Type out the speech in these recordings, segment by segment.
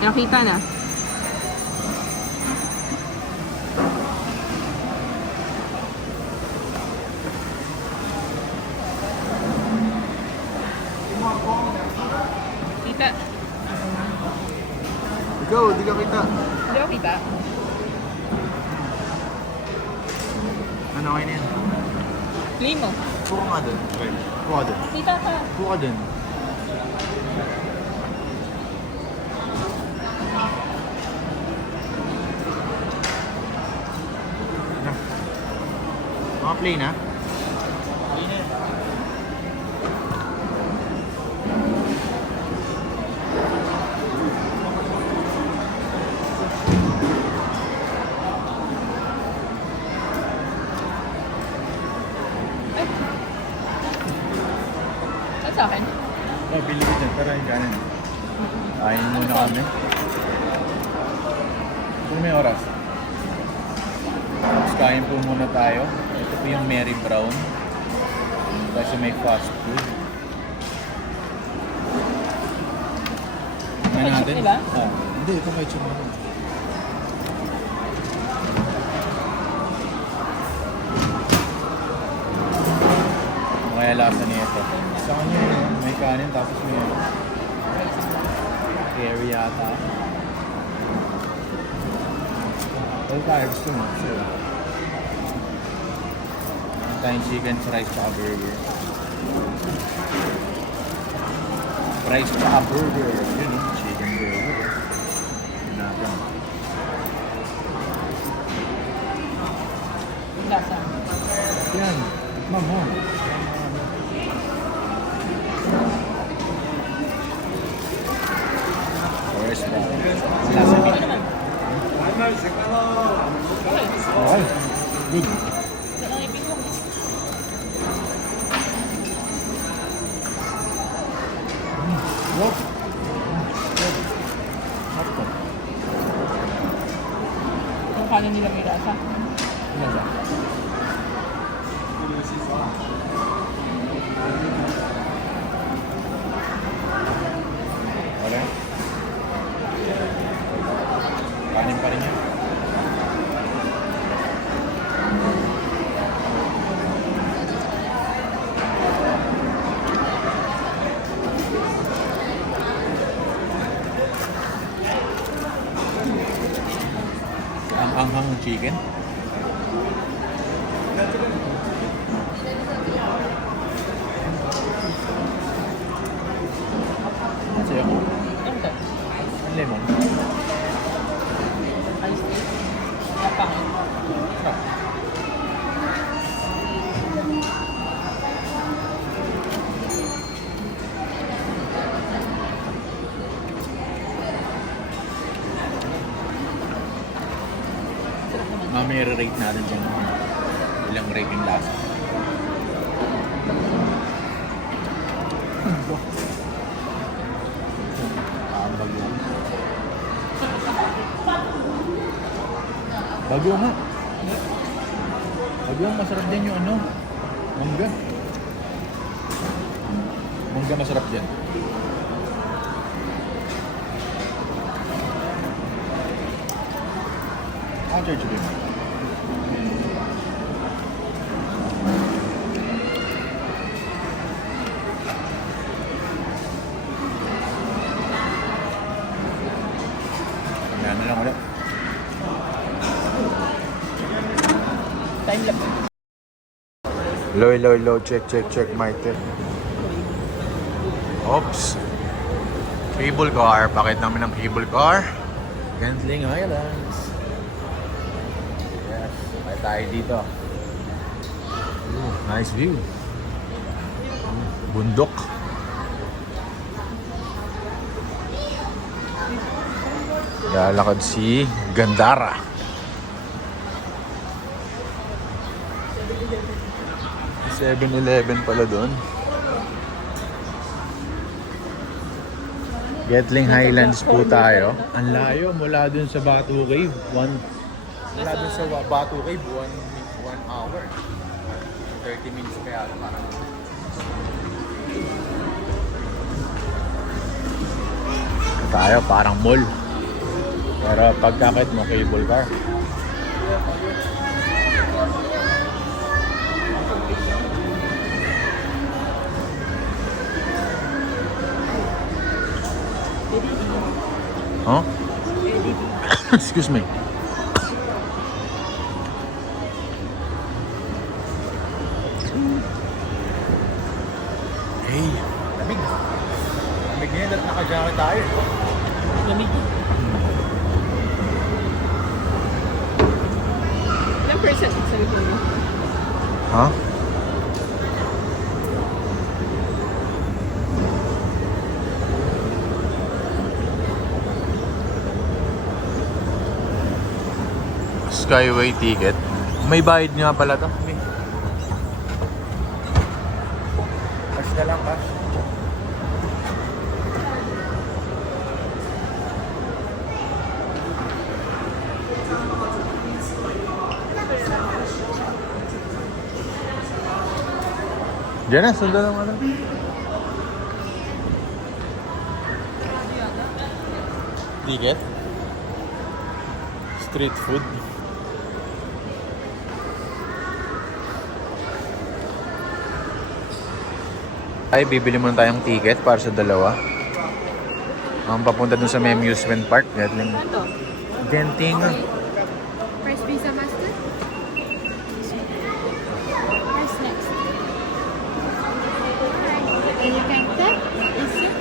Nakita na. Kita. Ikaw, di ka kita. Hindi ako kita. Ano kayo na yan? Play mo. Puka nga dun. Puka dun. Kita ka. Puka dun. Ano? Maka-play na? Play na yan. Ano sa akin? Oh, bili ko dyan. Pero yung kanin. Kain muna kami. Kung may oras. Tapos kain po muna tayo. Ito po yung Mary Brown. Kasi may fast food. Tingnan Ketchup natin. nila? Ah, hindi, ito ketchup naman. Kaya lasa niya ito. Sa kanya yun, may kanin tapos may curry yata. All tayo gusto mo. Sure. Meron tayong chicken, fries, tsaka burger. Fries tsaka burger. Yun o, chicken burger. Yun natin. Lasa. Yan. Mamo. Where's the lasa meat? Okay. Good. Saan ang ibig mo? Look. Sakto. Yung kanin nila may lasa. Ano ba? Okay. Kanin pa rin yan. Ang anghang ng chicken. Kasi ako, Ano to? lemon. Ice tea? Napangit. Sarap. May rate natin dyan. Ilang rate yung lasa. Bagyo. Bagyo nga. Bagyo ang masarap din yung ano. Mangga. Mangga masarap dyan. Church din. Ano lang ulit. Time lapse. Low. Check. Mic tip. Oops. Cable car. Pakit namin ng cable car. Gantling Highlands. Yes. May tayo dito. Ooh, nice view. Bundok. Lalakad si Gandara. 7-Eleven pala doon. Gatling Highlands po tayo. Ang layo mula dun sa Batu Cave. Mula dun sa Batu Cave, 1 hour. 30 minutes pa yata parang. Tayo parang mall. Para pagkakit mo, cable car. Huh? Excuse me. Hey, lamig. Lamig ngayon at naka-jacket tayo. Lamig. Ilang percent sa likod mo? Ha? Skyway ticket. May bayad nga pala to. Cash na lang, cash. Diyan na, sundan lang ano. Ticket. Street food. Ay, bibili muna tayong ticket para sa dalawa. Ang papunta dun sa may amusement park. Ano? Genting. Fresh visa master? What's next? And you can tap. Is it?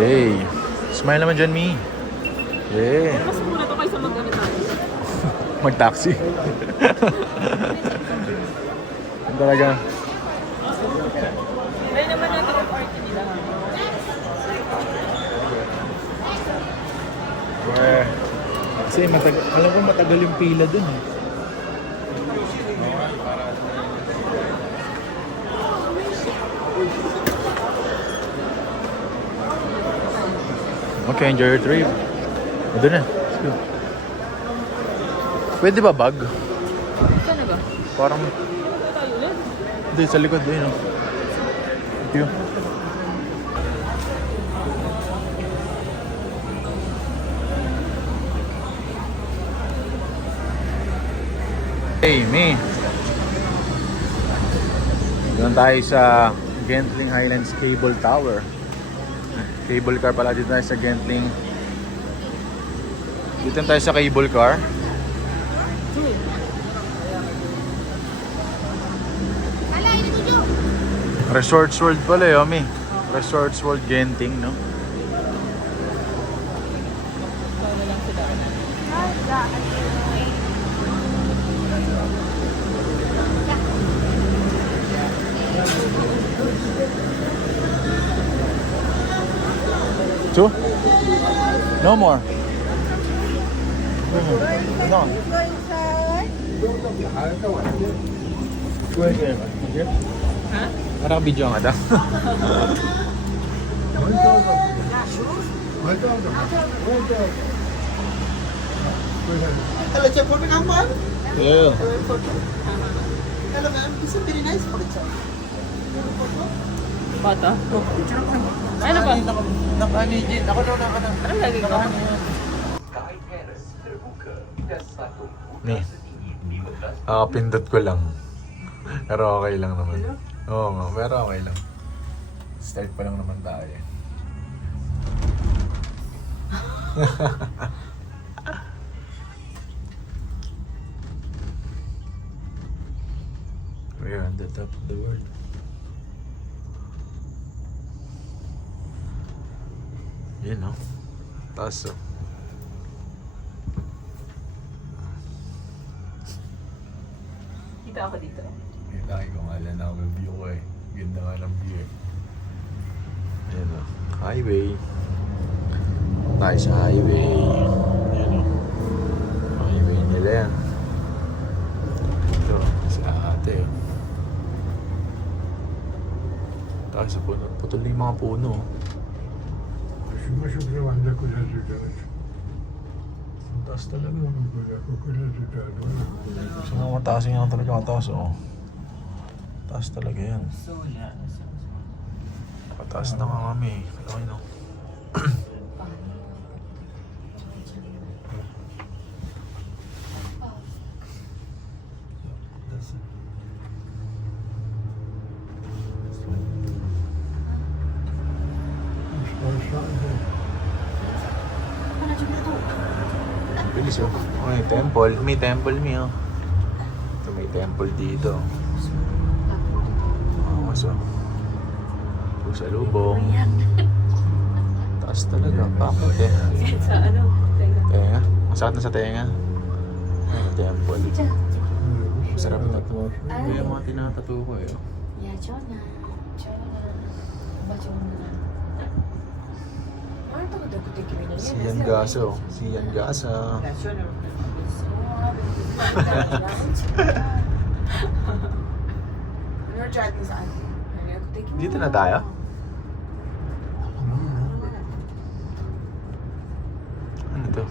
Hey. Smile naman dyan, Mi. Hey. Mas mura to kaysa mag-ano tayo. Mag-taxi. Yan talaga. Ay naman natin ang party nila. Yeah. Kasi alam ko matagal yung pila dun eh. Okay, enjoy your trip. Doon na. Let's go. Pwede ba bag? Saan ba? Parang... Tayo ulit. Hindi, sa likod doon. No? Thank you. Hey, me. Doon tayo sa Genting Highlands Cable Tower. Cable car pala, dito tayo sa Genting. Dito tayo sa cable car. Resorts World pala eh, Omi. Resorts World Genting, no? Paano lang sila? Two? No more. No. Ha? Parang video nga daw. Hello, Chef. What can I have? Hello. Hello, ma'am. This is very nice for it, sir. Bata? Ano ba? Naka-anijin. Ako daw naka Ano lagi ko? Ni. Pindot ko lang. Pero okay lang naman. Oo nga, pero okay lang. Start pa lang naman tayo. We are on the top of the world. Yun, no? Taas, oh. Kita ako dito. Kita ko nga lang ako ng view ko eh. Ganda nga ng view eh. Ayan, oh. Highway. Tayo sa highway. Ayan, oh. Highway nila yan. Ito, sa ate, oh. Tayo sa puno. Putol na yung mga puno, oh. Ang taas talaga. Sa mga mataas yung talaga mataas, oh. Taas talaga yan. Pataas na nga kami. Okay no. Bilis oh. Okay, temple. May temple oh. Ito may temple dito. Mas oh. Sa lubong. Taas talaga. Bakit eh? Sa ano? Tenga. Masakit na sa tenga. Ay, temple. Masarap na to. Ito yung mga tinatato ko eh. Ya, Jonah. Sian Gaso. Sian Gasa. Dito na tayo? Ano to?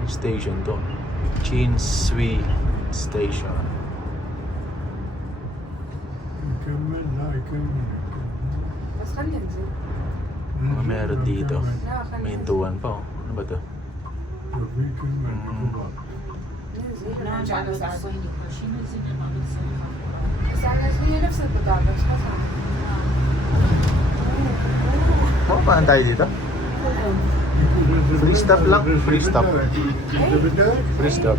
Yung station to. Chin Sui Station. Mga meron dito. May hintuan pa oh. Ano ba to? Paano tayo dito? Free stop lang. Free stop. Free stop.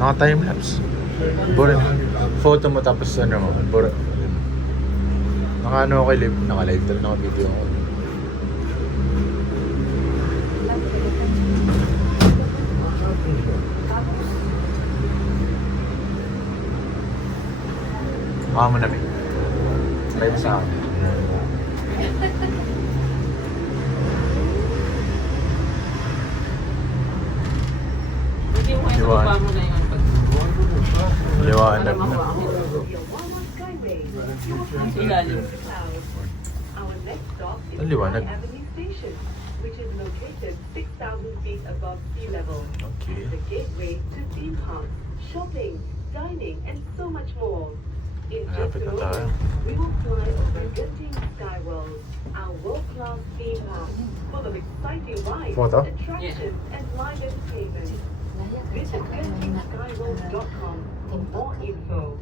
Naka time lapse. Bora. Photo mo tapos ano mo. Bora. Naka ano ako live. Naka live talaga naka video ako. Baka mo namin. Live sa akin. Hindi mo kayo sa mo na yung pag... Liwanag na. Ilalim. Our next stop is Ang liwanag. Avenue Station, which is located 6,000 feet above sea level. Okay. The gateway to theme parks, shopping, dining, and so much more. In just Malapit a na tayo. moment, we will fly over Genting Sky World, our world-class theme park, full of exciting rides, Photo? attractions, and live entertainment. Visit GentingSkyWorld.com for more info.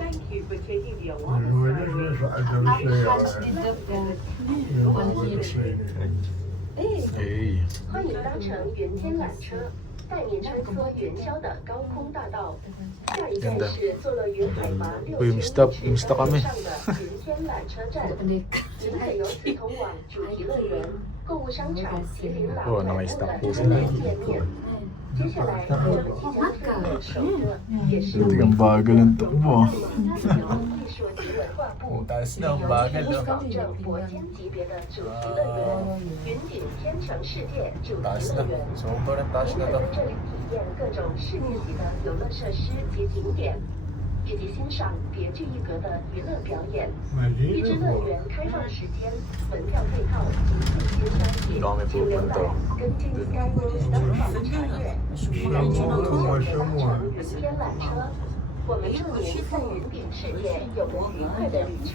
Thank you for taking the Awama Skyway. Hey. 欢迎搭乘原天缆车，带您穿梭元宵的高空大道。下一站是坐落于海拔60米之高上的云天缆车站，您可由此通往主题乐园、购物商场吉林廊等等的专门店面。接下来，我们即将推入首个，也是 Hindi kang bagal ng takbo. 艺术及文化部 Taas na ang bagal 保证国间级别的主题乐园——云锦天成世界主题 Taas 乐 na. 园。 Sobrang taas 您 na 可 to. 在这里体验各种世界级的游乐设施及景点，以及欣赏别具一格的娱乐表演。预知乐园开放时间、门票配套及最新消息，请浏览跟进 SkyWorld.com 查阅。感谢您选择搭乘云天缆车，我们祝您在云顶世界有个愉快的旅程。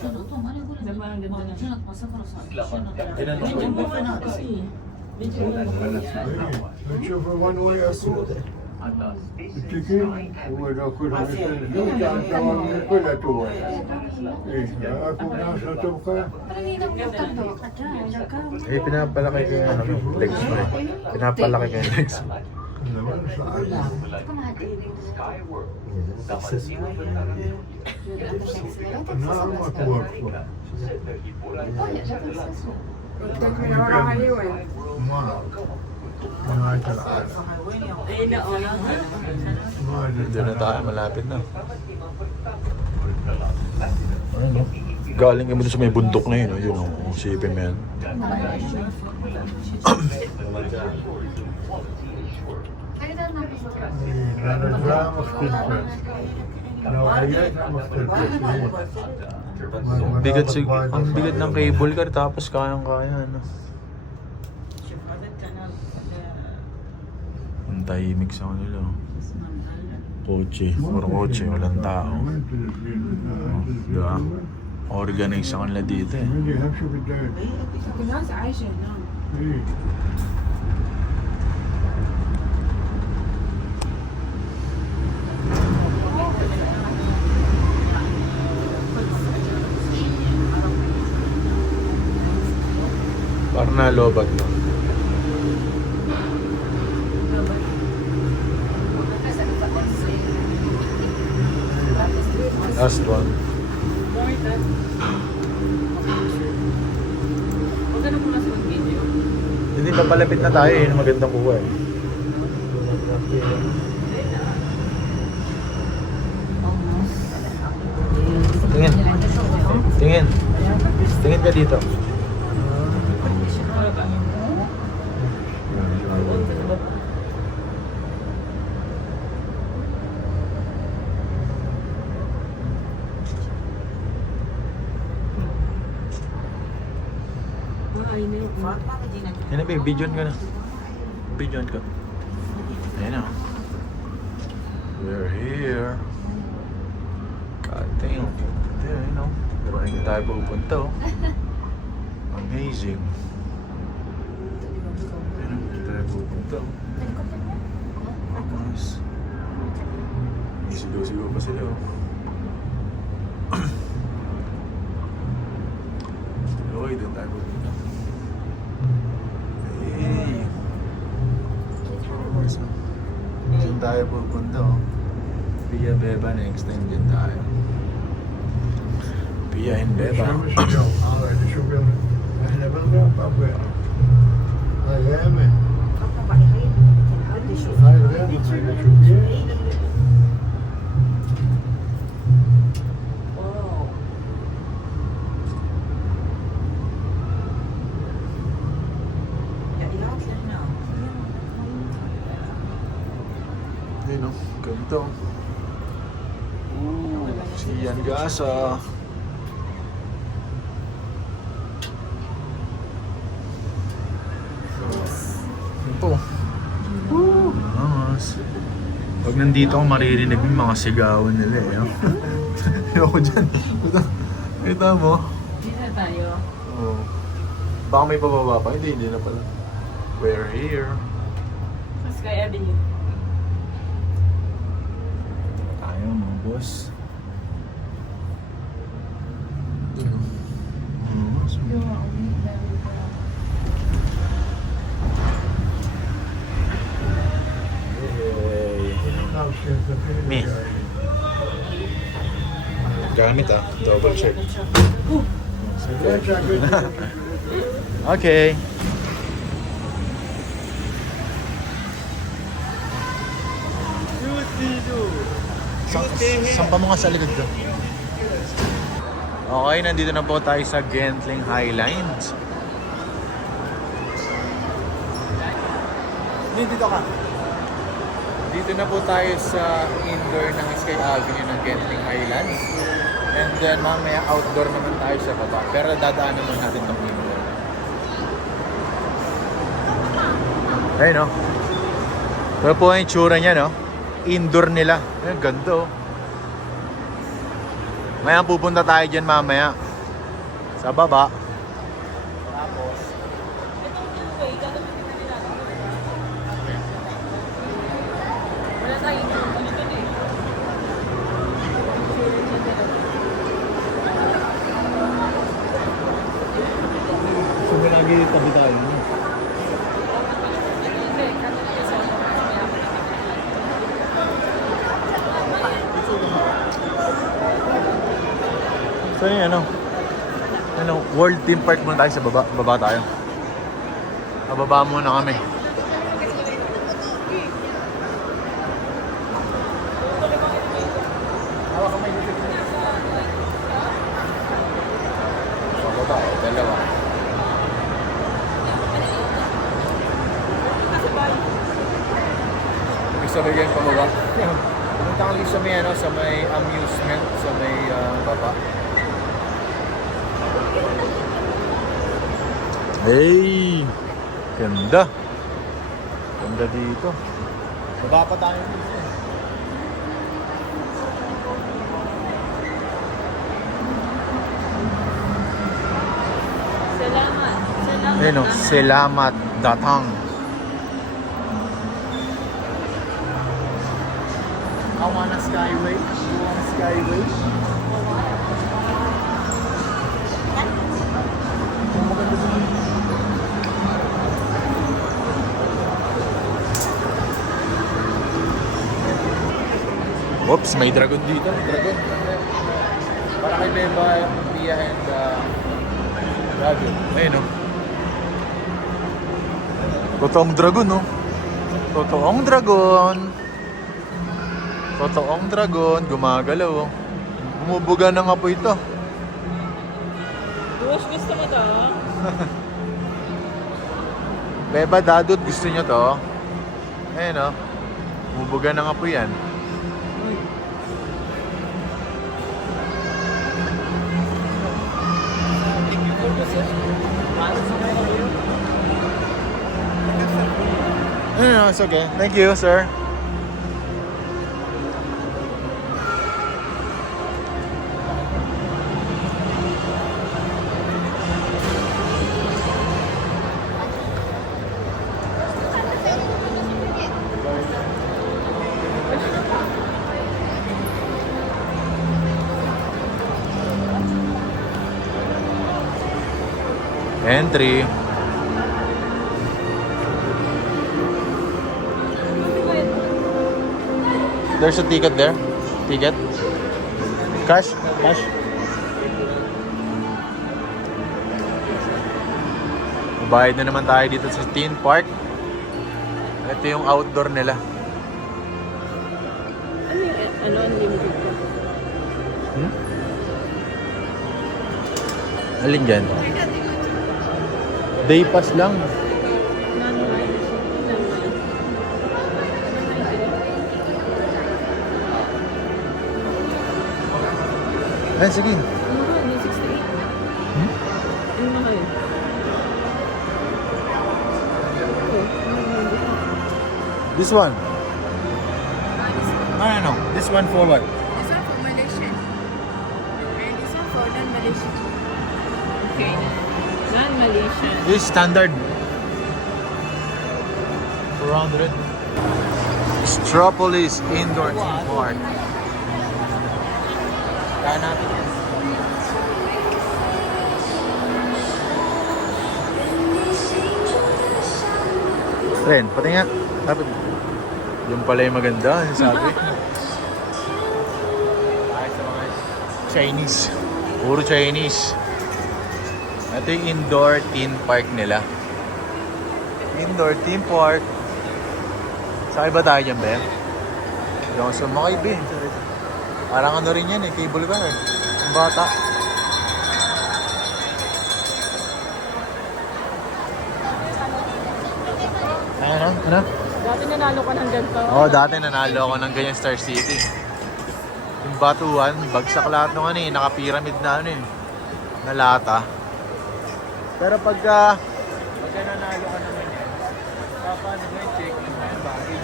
نشوف وين وياكل التكين وناكل كلها توه اكو ناس تبقى Eh, pinapalaki ko yung ano, legs mo eh. Pinapalaki ko yung legs mo. نعم اكو وقفه ما Mga talaga. Eh, naolang ka naman. Doon na tayo, malapit na. Ano? Galing kami doon sa may bundok na yun, yun o, sipin mo yan. Nanodrama stilpes. Nawayan stilpes. Ang bigat ng cable car tapos kayang-kaya, ano. Ang tahimik sa kanila. Kotse, puro kotse, walang tao. Diba? Organize sa kanila dito eh. Really have to be there. Kuna's Aisha, no. Hey. Parang nalobat no. Last one. Huwag ka na muna sa video. Hindi, papalapit na tayo eh. Magandang kuha eh. Tingin. Tingin. Tingin ka dito. Yan na babe, videoan ka na. Videoan ka. Ayan na. We're here. God damn. There, you know. Maraming tayo pupunta oh. Amazing. Ayan na, hindi tayo pupunta oh. Nice. Sigaw-sigaw pa sila oh. Okay, doon tayo pupunta. Hey! Diyan tayo pupunta oh. Pia Beba next time dyan tayo. Pia and Beba. Ayun o, ganito. Si Ian Gasa. Yun po. Angas. Pag nandito ako maririnig yung mga sigawan nila eh. Ayoko dyan. Kita mo? Dito na tayo. Oo. Baka may bababa pa. Hindi na pala. We're here. Sa Sky Avenue. Ayaw mo, boss. Me. Gamit ah. Double check. Okay. Sampa mo nga sa likod ko. Okay, nandito na po tayo sa Genting Highlands. Dito ka. Dito na po tayo sa indoor ng Sky Avenue ng Genting Highlands. And then mamaya outdoor naman tayo sa baba. Pero dadaanan muna natin itong indoor. Ayun no. Pero po yung tsura niya no. Indoor nila. Ayun, ganda oh. Maya pupunta tayo dyan mamaya. Sa baba. Tapos wala tayong ano dun eh. so may lagi tabi tayo. So yun World Theme Park muna tayo sa baba. Baba tayo. Bababa muna kami. sabay kayong pababa. Pumunta kami sa may, ano, sa may amusement, sa may baba. Hey! Ganda! Ganda dito. Baba pa tayo dito. Salamat. Salamat. Ayun o, Selamat Datang. Awana Skyway. Awana Skyway. Oops, may dragon dito. May dragon. Para kay Beba, Pia, and dragon. Ayun o. Totoong dragon, no? Totoong dragon. Totoong dragon. Gumagalaw, oh. Bumubuga ng apoy ito. Buwas, gusto mo to? Beba, Dadot, gusto nyo to? Ayun, oh. Bumubuga ng apoy yan. No, it's okay. Thank you, sir. Entry. There's a ticket there. Ticket. Cash? Cash? Bayad na naman tayo dito sa theme park. Ito yung outdoor nila. Ano yung unlimited ko? Alin dyan? Day pass lang. Ay, sige. Ano ba? 68? Ano mahal? This one. No. This one for what? This one for Malaysian. And this one for non-Malaysian. Okay. Non-Malaysian. This standard. 400. Stropolis Indoor Theme Park. Kaya natin yan. Ren, pati nga. Dapat. Yung pala yung maganda, yung sabi. Kahit sa mga Chinese. Puro Chinese. Ito yung indoor theme park nila. Indoor theme park. Sakay ba tayo dyan, Ben? Hindi ako sumakay, Ben. Parang ano rin yan eh, cable car eh. Ang bata. Ano? Dati nanalo ka ng ganito. Oo, dati nanalo ako ng ganyan Star City. Yung batuan, bagsak lahat ng ano eh, naka-pyramid na ano eh. Na lata. Pero pagka nanalo ka naman yan, dapat yung check-in na yung bagay.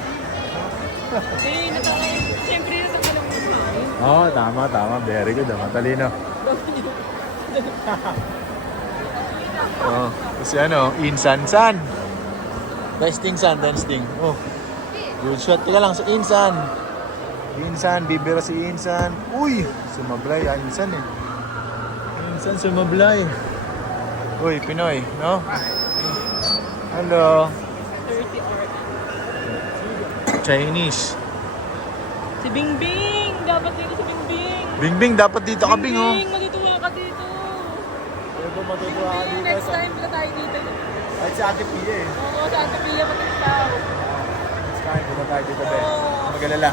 Siyempre yun ang alam mo. Oo, tama. Very good. Matalino. Oh, kasi ano, Insan-san. Testing san, testing. Oh. Good shot. Teka lang, sa Insan. Insan, bibira si Insan. Uy! Sumablay, Insan eh. Insan sumablay. Uy, Pinoy, no? Hello. 30 or Chinese. si Bingbing! Dapat dito si Bingbing! Bingbing, dapat dito ka, Bing, oh. Bingbing, matutuwa ka dito! Pwede matutuwa ka Bingbing, dito. next time na tayo dito. Ay, si Ate Pia eh. Oo, sa Ate Pia matagtaw. Next time, punta tayo dito, be. Mag-alala.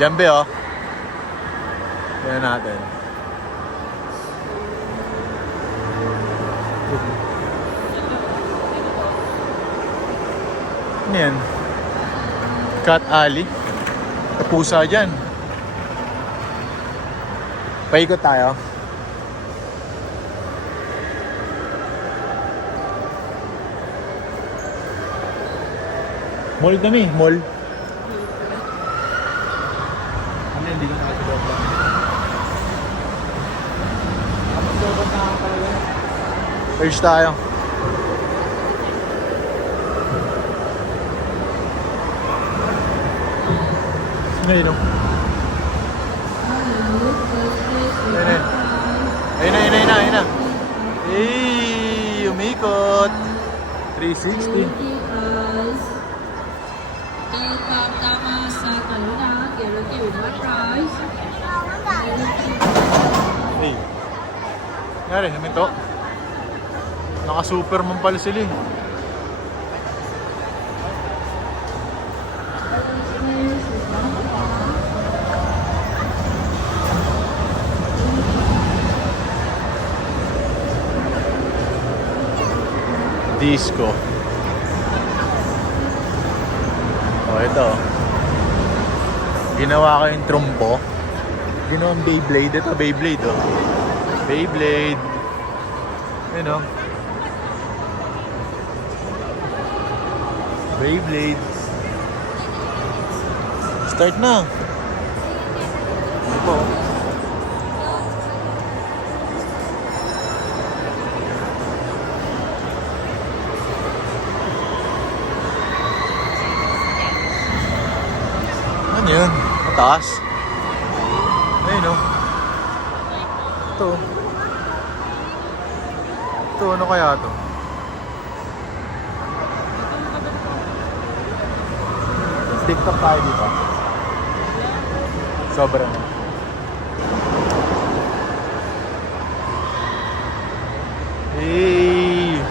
Yan, be, oh. Tignan natin. Ano yan? Cat Alley. Pusa dyan. Paikot tayo. Mall kami, mall. Ano hindi ko nakatulog lang. First tayo. Ayun o. Ayun na. Hey, umikot. 360. Tama sa kanuna, kaya yung price. Hey. Nangyari, namin to. Naka-superman pala sila eh. Disco. Oh, ito. Ginawa ko yung trumpo. Ginawang Beyblade. Ito, Beyblade, oh. Beyblade. Yun, oh. Beyblade. Start na. Ito. Ano yun? Mataas. Ayun o. Ito. Ito, ano kaya ito? TikTok tayo dito. Sobrang. Hey!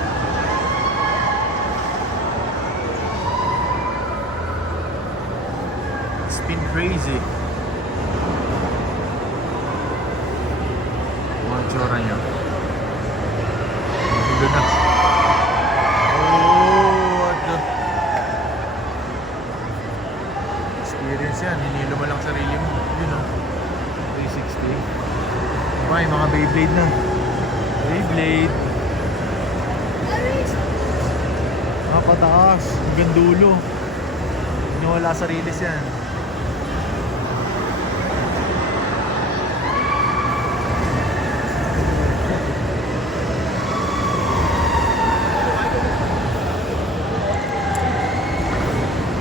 It's been crazy. Mga tsura niya. Hindi na. Oh, what the... Experience yan. Hinilo mo lang sarili mo. Yun o. 360. May mga Beyblade na. Beyblade. Napataas. Hanggang dulo. Wala sa rilis yan.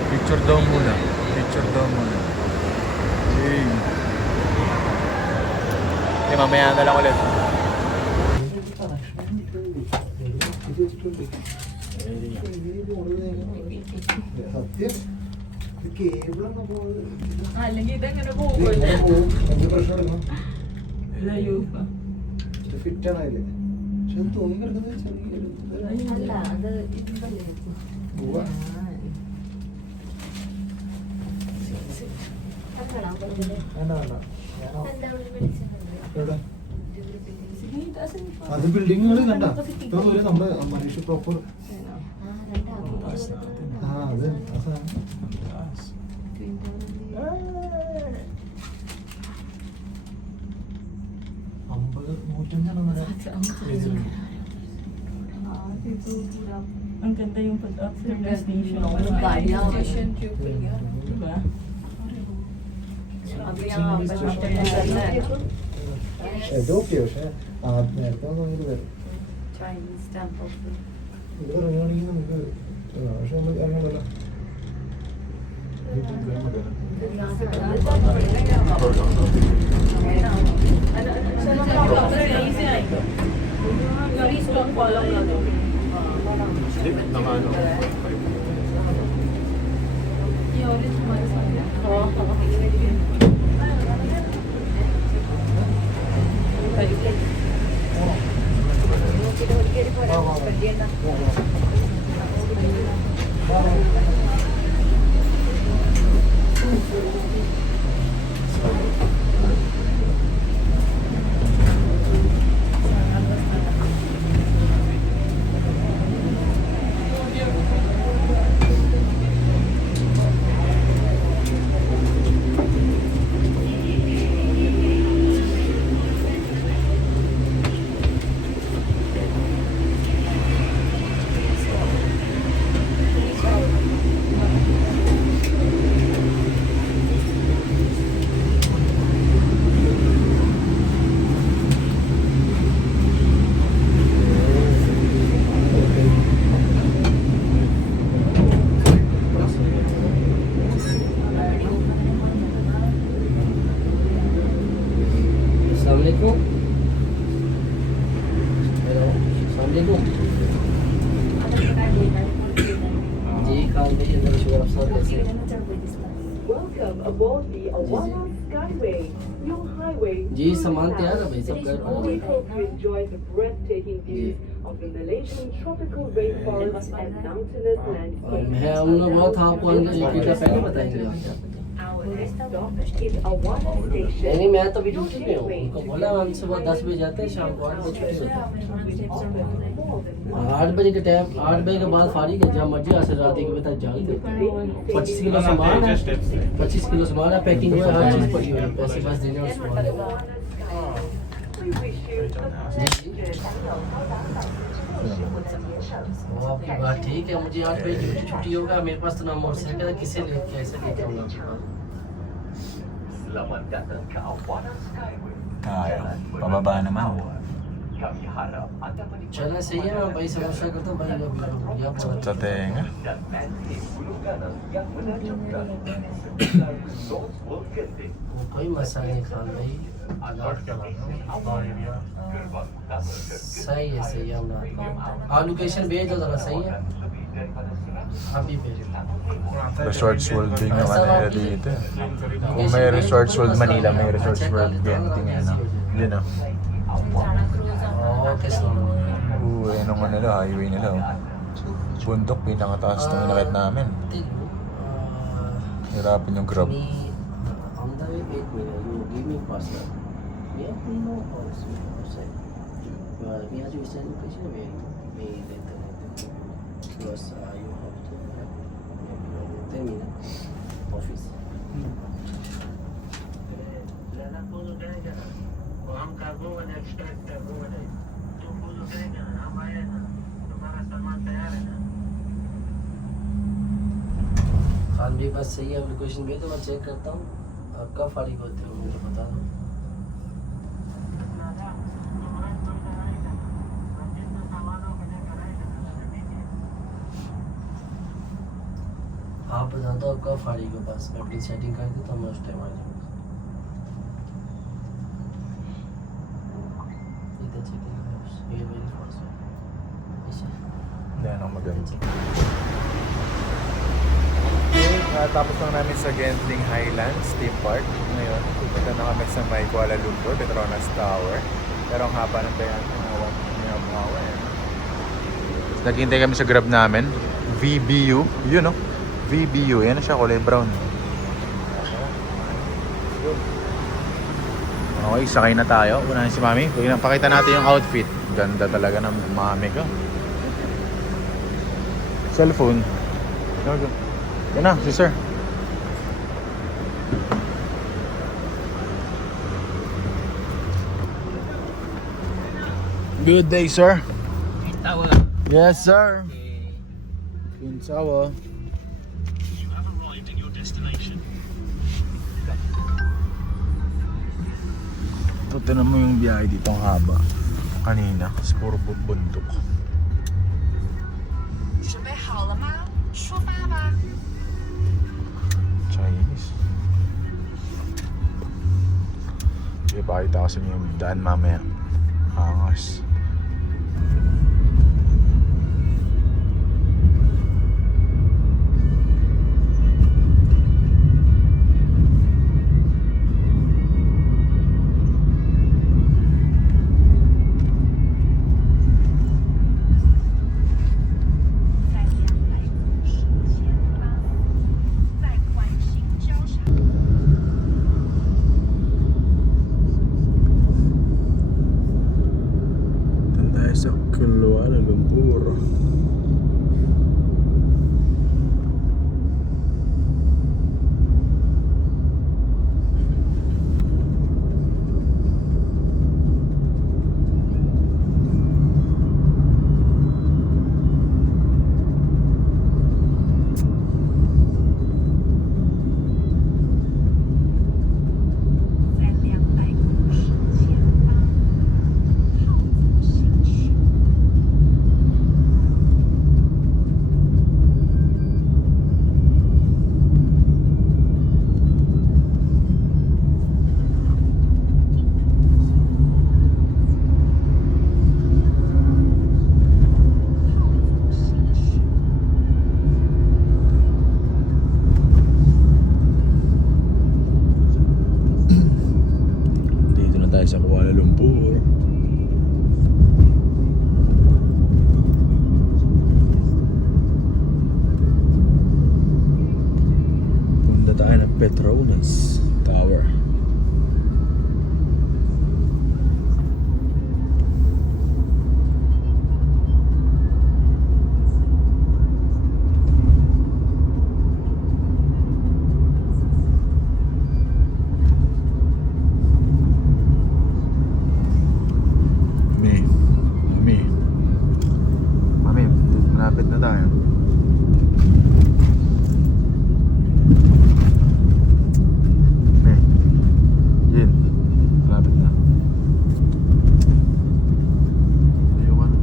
Picture daw muna. Hey. Okay, mamaya na lang ulit. സത്യം കേബിളൊക്കെ അല്ലെങ്കിൽ ഇതെങ്ങനെ പോകും? എന്ത് പ്രശ്നം Layo pa. ഫിറ്റാണ് അതില് പക്ഷെ അത് തോന്നി കിടക്കുന്നത് ചെറിയൊരു അല്ല അത് ഇതല്ലേ പോവാ വേണ്ട എവിടെ അത് ബിൽഡിങ്ങുകൾ കണ്ട ഇത്ര ദൂരം നമ്മുടെ മനുഷ്യ പ്രോപ്പർ ആ അത് ആ സാധനം 150 Ang ganda yung pag-after the station. Station Diba? ഇതൊക്കെ പക്ഷെ നേരത്തെ നമുക്ക് വരും Chinese temple. ഇത് ഇറങ്ങുകയാണെങ്കിൽ നമുക്ക് പക്ഷെ നമ്മൾ ഇറങ്ങണല്ലോ Very strong column na to. Slip na nga ano. Yung orange malasaya. Assalamualaikum. Hello. Assalamualaikum. जी खान भाई अंदर शुगर अफसर कैसे Welcome aboard the Awana Skyway, your highway. जी सामान तैयार है भाई सब कर We hope you enjoy the breathtaking views of the Malaysian tropical rainforest and mountainous landscape. मैं हम लोग बहुत आपको एक घंटा पहले बताएंगे Our next stop is Awana Station. नहीं मैं तो अभी ड्यूटी पे हूँ उनको बोला हम सुबह 10 बजे जाते हैं शाम को 8 बजे छुट्टी होती है 8 बजे के टाइम 8 बजे के बाद फारिग है जहाँ मर्जी आ से रात 1 बजे तक जागते 25 किलो सामान है 25 किलो सामान है पैकिंग हुआ हर चीज़ पड़ी हुई है पैसे बस देने और सामान We wish you a वो आपकी बात ठीक है मुझे 8 बजे ड्यूटी छुट्टी होगा मेरे पास तो ना मोटरसाइकिल है किसे लेके कैसे लेके आऊँगा Selamat datang ke Awana Skyway. Tayo. Pababa naman. Kami harap anda menikmati चला सही है मैं भाई समोसा करता हूँ भाई लोग Sa tenga. dan landscape gunung ganas yang menakjubkan di sekitar Resorts World Genting. कोई मसा नहीं खान भाई Agar kami awalnya gerbang utama ke सही है हम हाँ लोकेशन भेज दो जरा सही है lebih daripada 100 आप भी भेजो Resorts World din naman nila dito. Kung may Resorts World Manila, may Resorts World Genting. Yun o. Okay सुनो Ayun ang nila, highway nila. Oh. Bundok, pinakataas itong inakit namin. Hirapan yung grab. on the way 8 minutes you give me password yeah we know also outside we have to send location where we later because you have to maybe 10 minutes office हम कार्गो वाले expect cargo वाले तुम बोलो करेंगे ना हम आए ना तुम्हारा सामान तैयार है ना खान भी बस सही है लोकेशन भेज दो मैं चेक करता हूँ आप कब फारिग होते हो मुझे बता दो आप बता दो आप कब फारिग हो बस मैं अपनी सेटिंग कर दूँ तो मैं उस टाइम आ जाऊँगा इधर चेकिंग ये वेरी फास्ट ऐसे Yan ang maganda. Tapos lang namin sa Genting Highlands Theme Park. Ngayon, pupunta na kami sa may Kuala Lumpur, Petronas Tower. Pero ang haba ng tayo, naghihintay kami sa grab namin. VBU. Yun, no? VBU. Yan na siya, kulay brown. Okay, sakay na tayo. Unahin si Mami. Pakita natin yung outfit. Ganda talaga ng Mami ko. Cellphone. Yan na, si sir. Good day, sir. Tower. Yes, sir. Queen Tower. You have arrived at your destination. Ito, tinan mo yung biyahe dito ang haba. Kanina, kasi puro bundok. 准备好了吗？出发吧！ Chinese. Ipakita ko sa inyo yung daan mamaya. Angas. Sa Kuala Lumpur. Kuala Lumpur. Punta tayo ng Petronas Tower. Mami, malapit na tayo. Jin, malapit na. Ayoko na.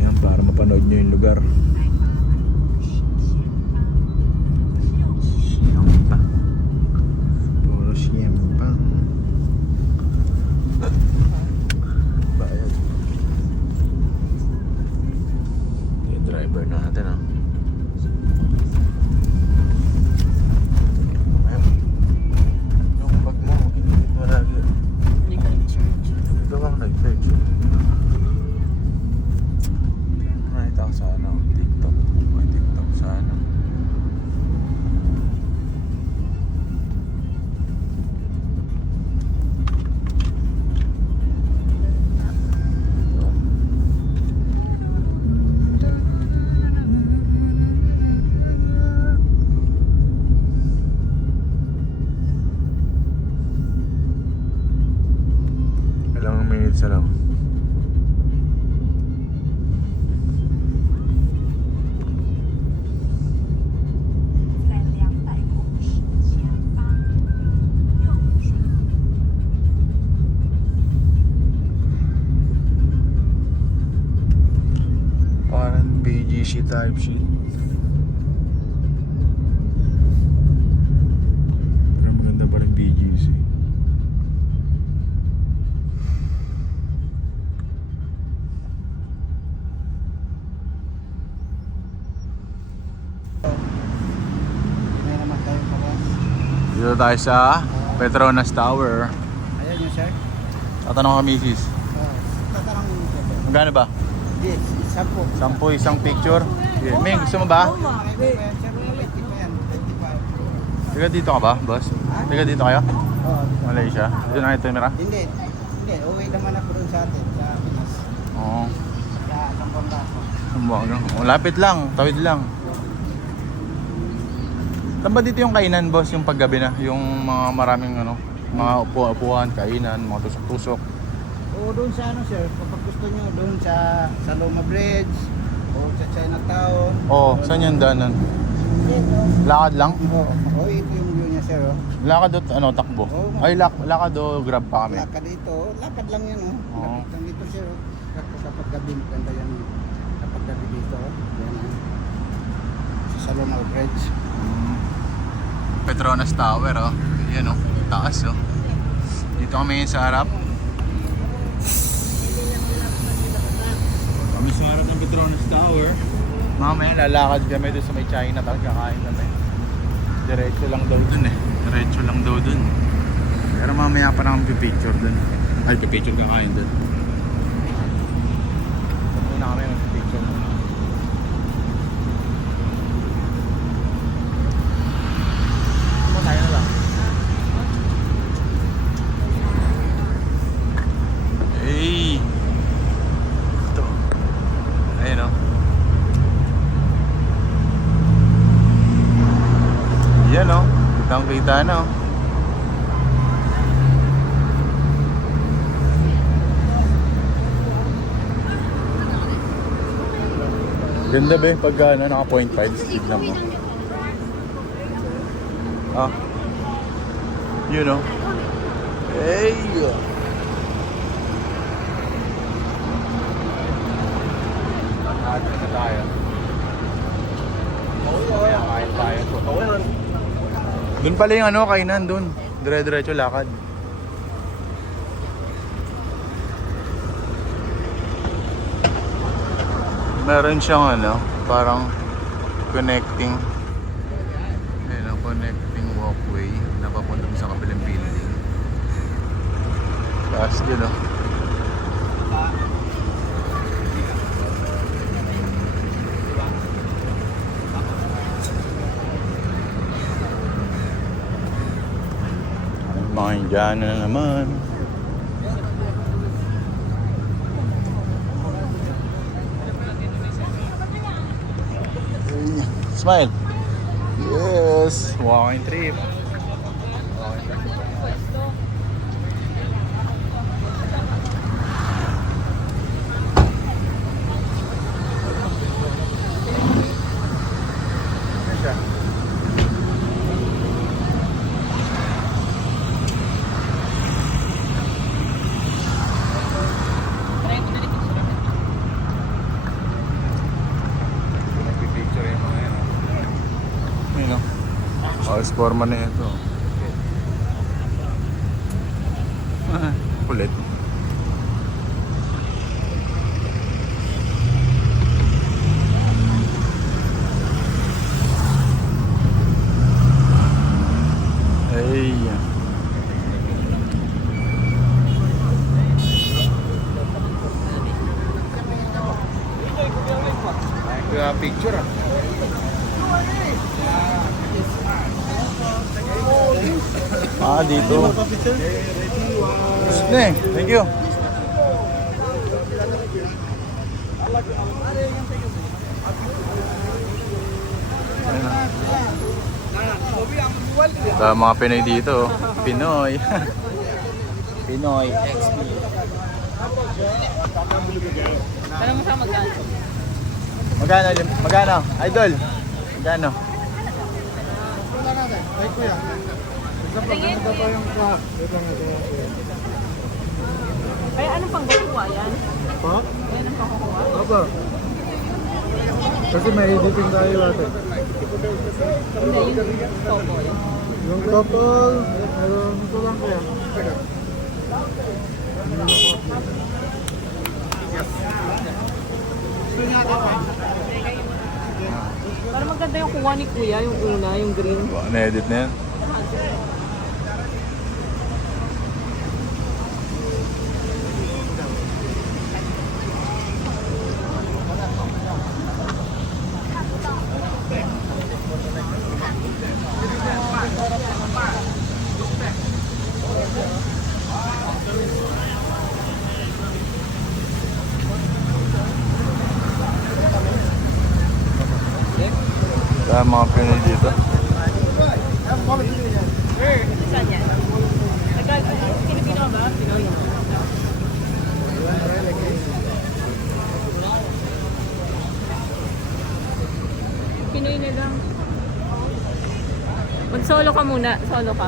Yan, para mapanood nyo yung lugar. Puro siyempang bayad. Yung driver natin ah. Ayun. Yung bag mo, dito lagi. Hindi ka nag-charge. Dito lang nag-search. Nakita ko sa ano, TikTok. May TikTok sa ano. Ilang minutes na lang. Parang BGC type shit. Pero maganda pa rin BGC. May naman tayo kawas. Dito tayo sa Petronas Tower. Ayan yun, sir. Tatanong ka, misis. Tatanong mo sir. Magkano ba? Yes, 10. 10 isang picture. Yeah. Ming, gusto mo ba? Okay, sir, 20 pa yan. 25. Taga dito ka ba, boss? Taga dito kayo? Oo. Malaysia? Dito na ito yung mira? Hindi. Uwi naman ako doon sa atin, sa Pinas. Oo. Sa Zamboanga ako. Zamboanga. Oh, lapit lang, tawid lang. Saan ba dito yung kainan, boss? Yung paggabi na? Yung mga maraming ano, mga upuan, kainan, mga tusok-tusok. O doon sa ano, sir, kapag gusto nyo, doon sa Loma Bridge o sa Chinatown. Oh, saan yung daanan? Lakad lang? Oo, ito yung view niya, sir. Lakad o ano, takbo? Oo. Ay, lakad o grab pa kami? Lakad dito, lakad lang yan, oh. Oo. Lakad lang dito, sir. Kapag gabi, maganda yan. Kapag gabi dito, yan, sa Loma Bridge. Petronas Tower, oh. Yan, oh. Taas, oh. Dito kami sa harap. Kami sa harap ng Petronas Tower. Mamaya lalakad kami doon sa may Chinatown, kakain kami. Diretso lang daw dun eh. Diretso lang daw dun. Pero mamaya pa naman pipicture dun. Ay, pipicture kakain dun. Muna kami mag-picture muna. Tayo na lang. Hey! Ito. Ayun, oh. Yan, oh. Kitang-kita na, oh. Ganda ba yung pagka naka 0.5 tignan mo. Ah. You know. Hey. Nakakita na tayo. Kaya kain tayo. Doon pala yung ano, kainan doon. Dire-diretso lakad. Meron siyang ano, parang connecting. Ayun, connecting walkway na papunta sa kabilang building. Taas yun, oh. Mga Indiano na naman. Smile. Yes, walking trip. House forma na ito. Kulit. Ay. Ay, picture ah. Dito. Ne, thank you. Mga Pinoy dito. Pinoy. Pinoy XP. Tanong mo sa magkano? Magkano? Idol? Magkano? Ay, kuya. Ito pa yung ka. Ay, anong pang kukuha yan? Pa? Yan ang pang kukuha? Apa? Kasi may editing tayo natin. Hindi, yung couple. Yung couple, meron ito lang kaya. Para maganda yung kuha ni Kuya, yung una, yung green. Na-edit na yan. Kaya mga Pinoy dito. Saan yan? Pilipino ba? Pinoy. Pinoy na lang. Mag-solo ka muna. Solo ka.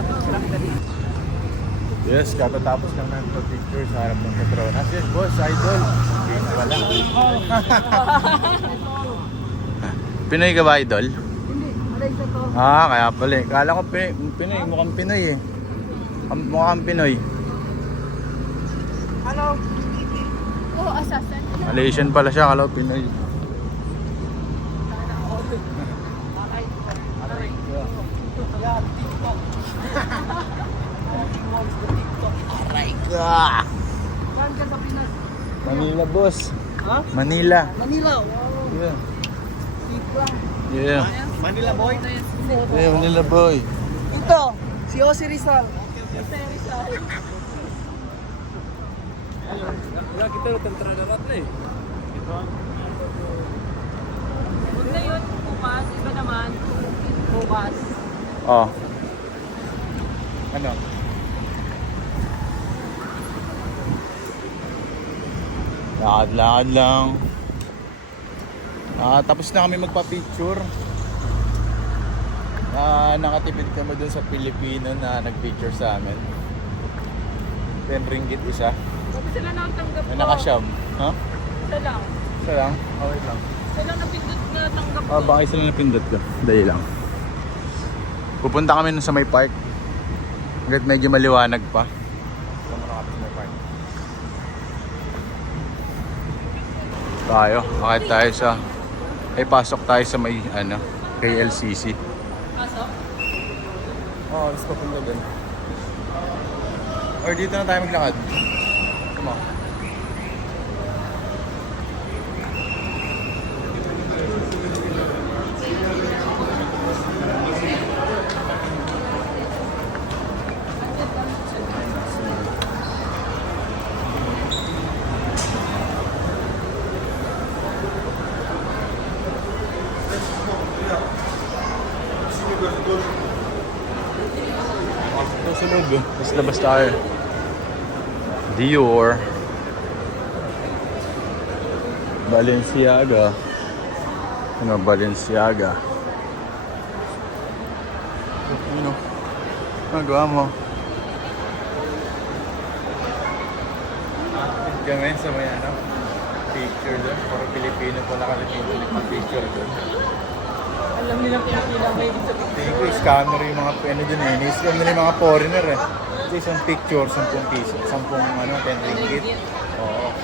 Yes, katatapos lang namin pag-picture sa harap ng Petronas. Yes, boss, idol. Game pala. Pinoy ka ba, idol? Hindi, Malaysia to. Kaya pala eh. Kala ko Pinoy, mukhang Pinoy eh. Mukhang Pinoy. Hello? Oo, assassin. Malaysian pala siya, kala ko Pinoy. Saan ka sa Pinas? Manila, boss. Ha? Manila. Manila, wow. Yeah. Seat lang. Yeah. Manila boy? Yeah, Manila boy. Ito, si Jose Rizal. Wala kita tentradarat na eh. Huwag na yun. Bukas. Iba naman. Bukas. Oh. Ano? Lakad-lakad lang. Tapos na kami magpa-picture. Nakatipid kami dun sa Pilipino na nag-picture sa amin. 10 ringgit isa. Huwag sila na ang tanggap ko. Nakasyam. Ha? Isa lang. Isa lang? Okay lang. Isa lang napindot na tanggap ko. Baka isa lang napindot ko. Dali lang. Pupunta kami nun sa may park. Hanggat medyo maliwanag pa. Pupunta kami sa may park. tayo. Akit tayo sa... Ay, pasok tayo sa may, ano, KLCC. Pasok? Oo, let's papunta dun. Or dito na tayo maglakad. Come on. Sa loob eh. Mas labas tayo. Dior. Balenciaga. Ano, Balenciaga. Ano? Magawa mo. Kami sa may ano, picture doon. Puro Pilipino pala kalipin yung picture doon. Alam nilang pinapila may ibig sabihin. Tingin ko, scammer yung mga ano dun eh. Ni-scam nila yung mga foreigner eh. Ito isang picture, 10 piso. 10 ano, 10 ringgit. Oo.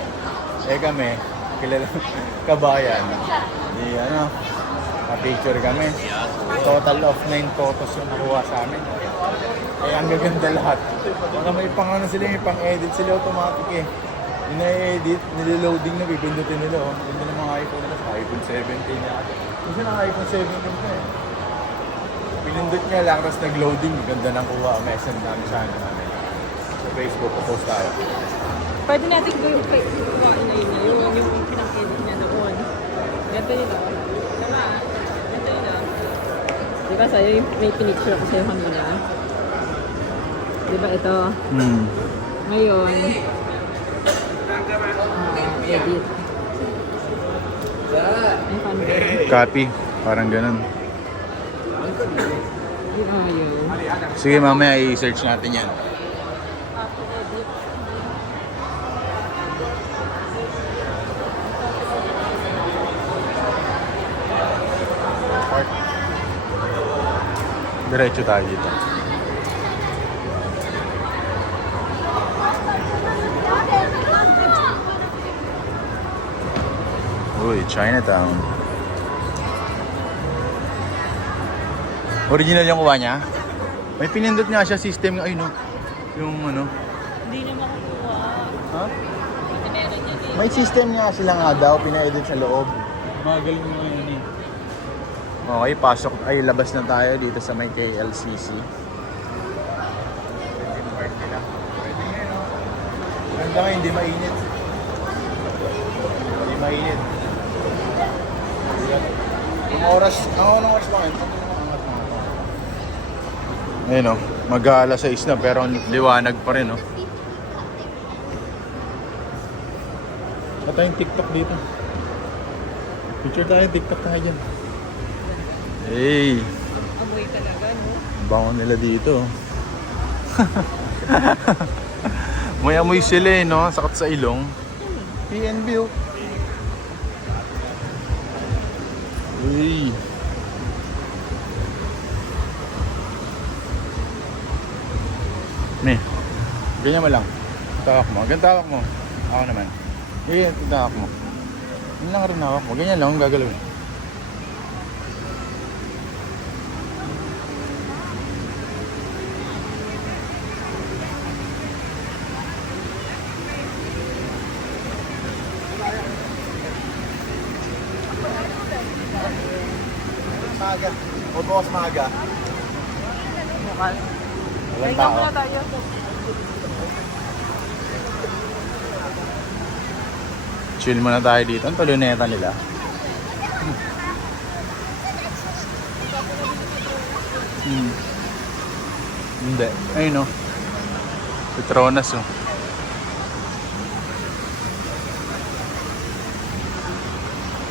Eh kami, kilala kabayan. Di ano, pa-picture kami. Total of 9 photos yung nakuha sa amin. Eh ang gaganda lahat. Baka may pang ano sila, may pang-edit sila automatic eh. Yung na-edit, nililoading na, pipindutin nila oh. Ganda ng mga iPhone nila, iPhone 17 na ata. Kasi na iPhone 17 na eh. Pinindot niya lang, tapos nag-loading. Ganda ng kuha. Message namin sa ano namin. Sa Facebook, post tayo. Pwede natin ko yung kuhain na yun. Yung pinang-edit niya doon. Ganto nito. Tama. Ganto yun. Diba sa'yo may pinicture ako sa'yo kanina? Diba ito? Ngayon, edit. Ay, paano ba? Copy. Parang ganun. Yun. Sige, mamaya i-search natin yan. Diretso tayo dito. Uy, Chinatown. Original yung kuha niya? May pinindot nga siya system ng ayun no. Yung ano. Hindi na makukuha. Ha? Kasi meron niya dito. May system nga sila nga daw, pina-edit sa loob. Magaling mo yun eh. Okay, pasok. Ay, labas na tayo dito sa may KLCC. Ganda nga, hindi mainit. Hindi mainit. Ang oras, anong oras ba ngayon? Ayun o, mag-alas 6 na pero liwanag pa rin o. Ito yung TikTok dito. Picture tayo, TikTok tayo dyan. Hey! Amoy talaga, no? Bango nila dito. May amoy sila eh, no? Sakit sa ilong. PNB oh. Hey! Ganyan mo lang. Tawak mo. Ganyan tawak mo. Ako naman. Ganyan tawak mo. Ganyan lang rin hawak mo. Ganyan lang ang gagalawin. Maaga. O bukas maaga. Bukas. Walang tao. Muna tayo. Chill muna tayo dito. Ang tuluneta nila. Hindi. Ayun o. Petronas o.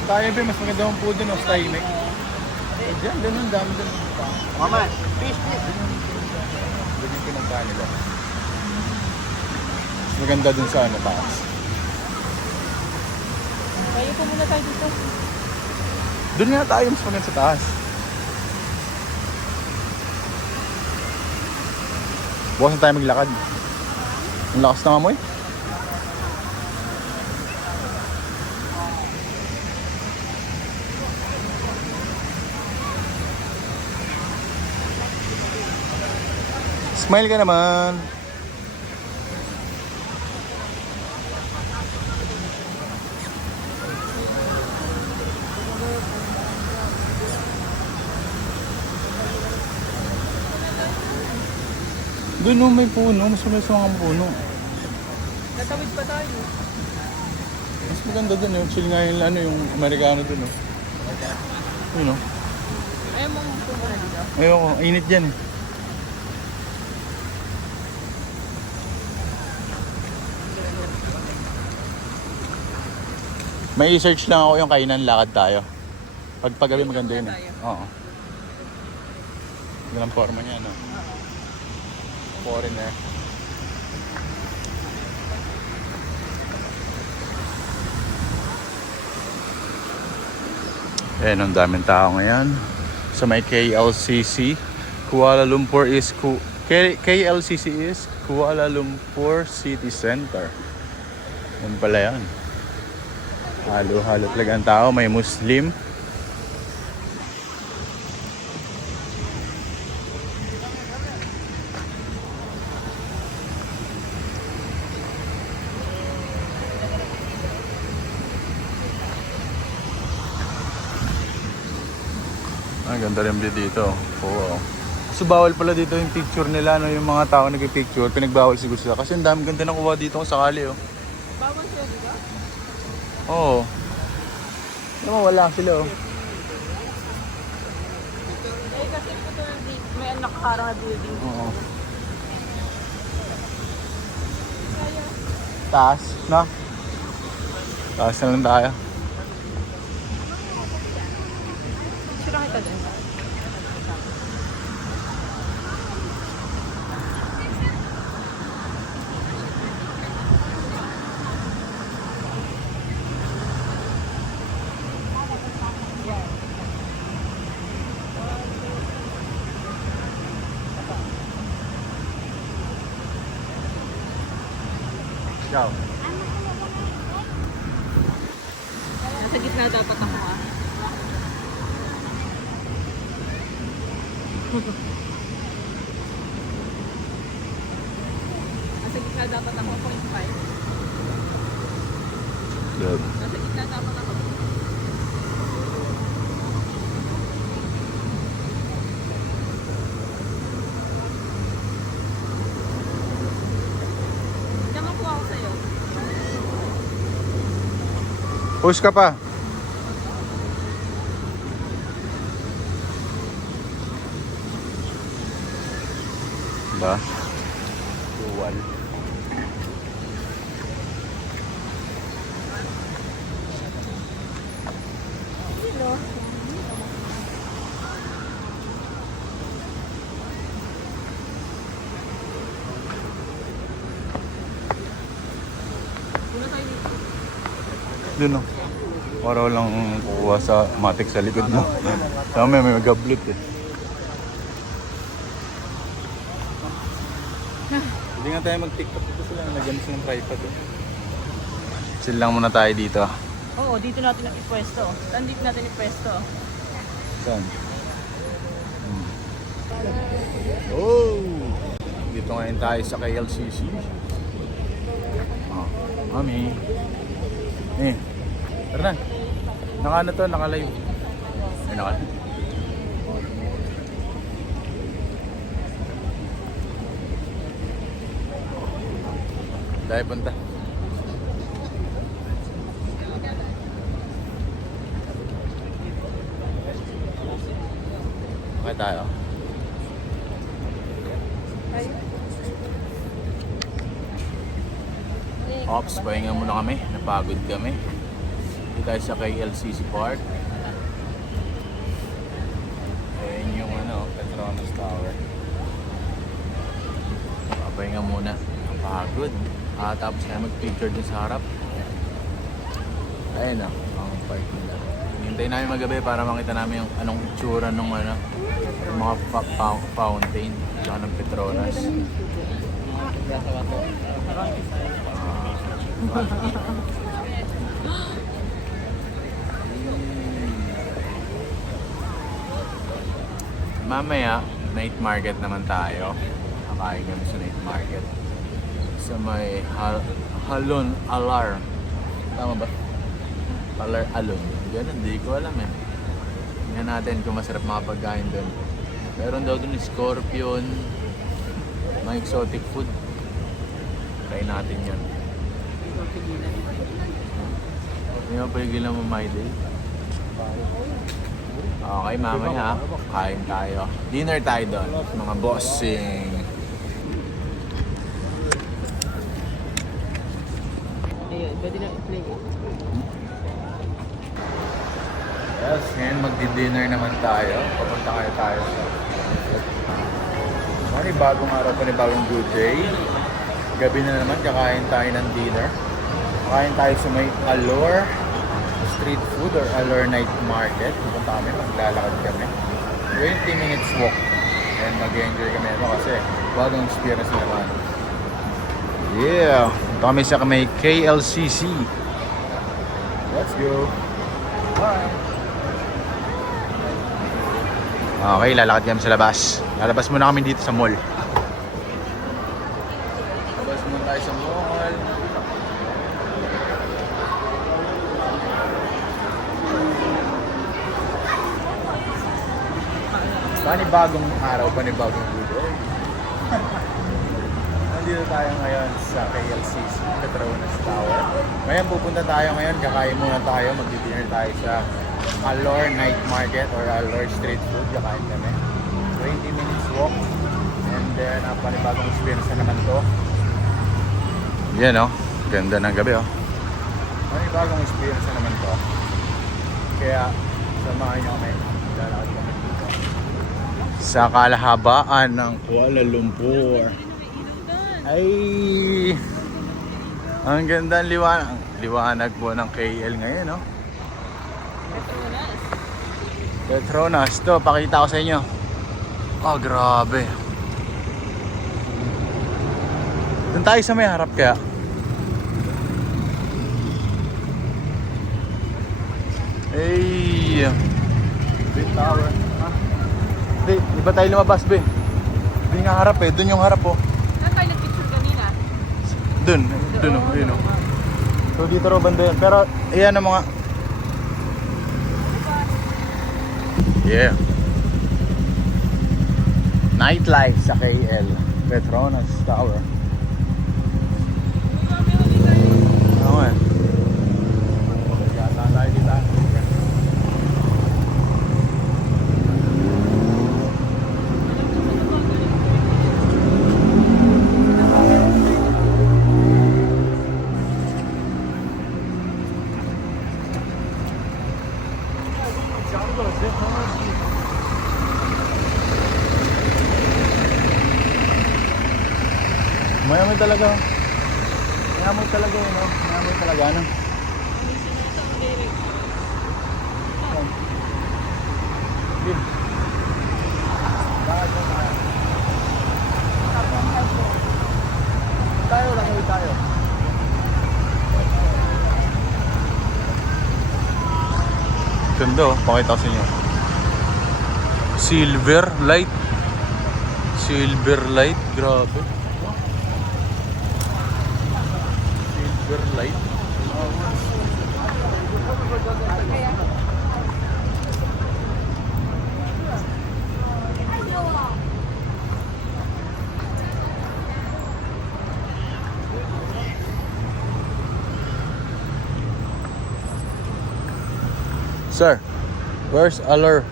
Tayo ba, mas maganda ang food dun o, Stymic. Eh, dyan, ganun, dami dun. Mama, fish. Doon yung pinagkaan nila. Mas maganda dun sa ano, taas. Tayo po muna tayo dito. Doon nga tayo, mas maganda sa taas. Bukas na tayo maglakad. Ang lakas ng amoy. Smile ka naman. Doon no, may puno. Mas maganda sa mga puno. Natawid pa tayo. Mas maganda doon yung chill nga yung, ano, yung Amerikano doon. No? Yun, no? Ayaw mong pumunta dito? Ayoko, init dyan eh. May i-search lang ako yung kainan, lakad tayo. Paggabi maganda yun eh. Oo. Ganda ang forma niya, no? Foreigner. Ayan, ang daming tao ngayon. Sa may KLCC. Kuala Lumpur is KLCC is Kuala Lumpur City Center. Yan pala yan. Halo-halo talaga ang tao. May Muslim. Ang ganda rin dito. Oo. So bawal pala dito yung picture nila, no? Yung mga tao nag-picture, pinagbawal siguro sila. Kasi ang dami ganda nakuha dito kung sakali, oh. Bawal sila, di ba? Oo. Naman wala sila, oh. Eh, kasi ito may nakakarang na building. Oo. Taas, no? Taas na lang tayo. Sira kita din. Ciao. Nasa gitna dapat ako, ha? Nasa gitna dapat ako, 0.5. Good. Nasa gitna dapat ako. Tama po ako sa'yo. Push ka pa. Ba? Dual. Doon, no? Para walang kukuha sa matik sa likod mo. Tama, may magablit eh. Hindi nga tayo mag-tiktok dito sila. Nagyan silang tripod eh. Chill lang muna tayo dito. Oo, dito natin ipwesto. Dito natin ipwesto. Saan? Oh! Dito ngayon tayo sa KLCC. Oh, mami. Eh, tara na. Naka-ano to, naka-live. Ay, naka-live. Dahil punta. Okay tayo. Ops, pahinga muna kami. Napagod kami. Dito tayo sa KLCC Park. Ayan yung Petronas Tower. Pahinga muna. Napagod. Tapos na mag-picture dun sa harap. Ayun na, ang park nila. Hintayin namin magabi para makita namin yung anong itsura ng yung mga fountain saka ng Petronas. Mamaya, night market naman tayo. Kakain kami sa night market. Sa may Halon Alar. Tama ba? Alon. Ganun, di ko alam eh. Tingnan natin kung masarap mga pagkain doon. Meron daw doon scorpion, mga exotic food. Try natin yan. Hindi mo pagilan mo my day. Okay, mamaya kain tayo. Dinner tayo doon, mga bossing. Ayun, pwede na i-play. Yes, ngayon magdi-dinner naman tayo. Papunta tayo sa bagong araw, bagong good day. Gabi na naman, kakain tayo ng dinner. Kakain tayo sa may Allure Street Food or Allure Night Market. Pupunta kami, maglalakad kami. 20 minutes walk. And mag-enjoy kami ito kasi bagong experience naman. Yeah! Punta kami sa may KLCC. Let's go! Bye! Okay, lalakad kami sa labas. Lalabas muna kami dito sa mall. Labas muna tayo sa mall. Panibagong araw, panibagong buhay. Nandito tayo ngayon sa KLCC, Petronas Tower. Ngayon pupunta tayo ngayon, kakain muna tayo, magdi-dinner tayo sa Allure Night Market or Allure Street Food. Kakain kami. 20 minutes walk. And then, panibagong experience na naman to. Yan o. Ganda ng gabi o. Panibagong experience na naman to. Kaya, samahan nyo kami. Lalakad kami dito. Sa kalahabaan ng Kuala Lumpur. Ay! Ang ganda ng liwanag po ng KL ngayon, no? Petronas. To, pakita ko sa inyo. Oh, grabe. Doon tayo sa may harap kaya. Ay! Big tower. Hindi, iba tayo lumabas, be. Hindi nga harap eh. Doon yung harap, oh. Saan tayo nag-picture kanina? Doon, oh. Ayun, oh. So, dito raw banda yan. Pero, ayan ang mga... Yeah. Nightlife sa KL. Petronas Tower. Oo nga. Gata tayo dito. Mayamoy talaga. Mayamoy talaga yun, no? Mayamoy talaga, ano? Bin. Bakit ba tayo? Tayo lang, tayo. Ganda, oh. Pakita ko sa inyo. Silver light. Silver light, grabe. Silver light. Sir, where's Allure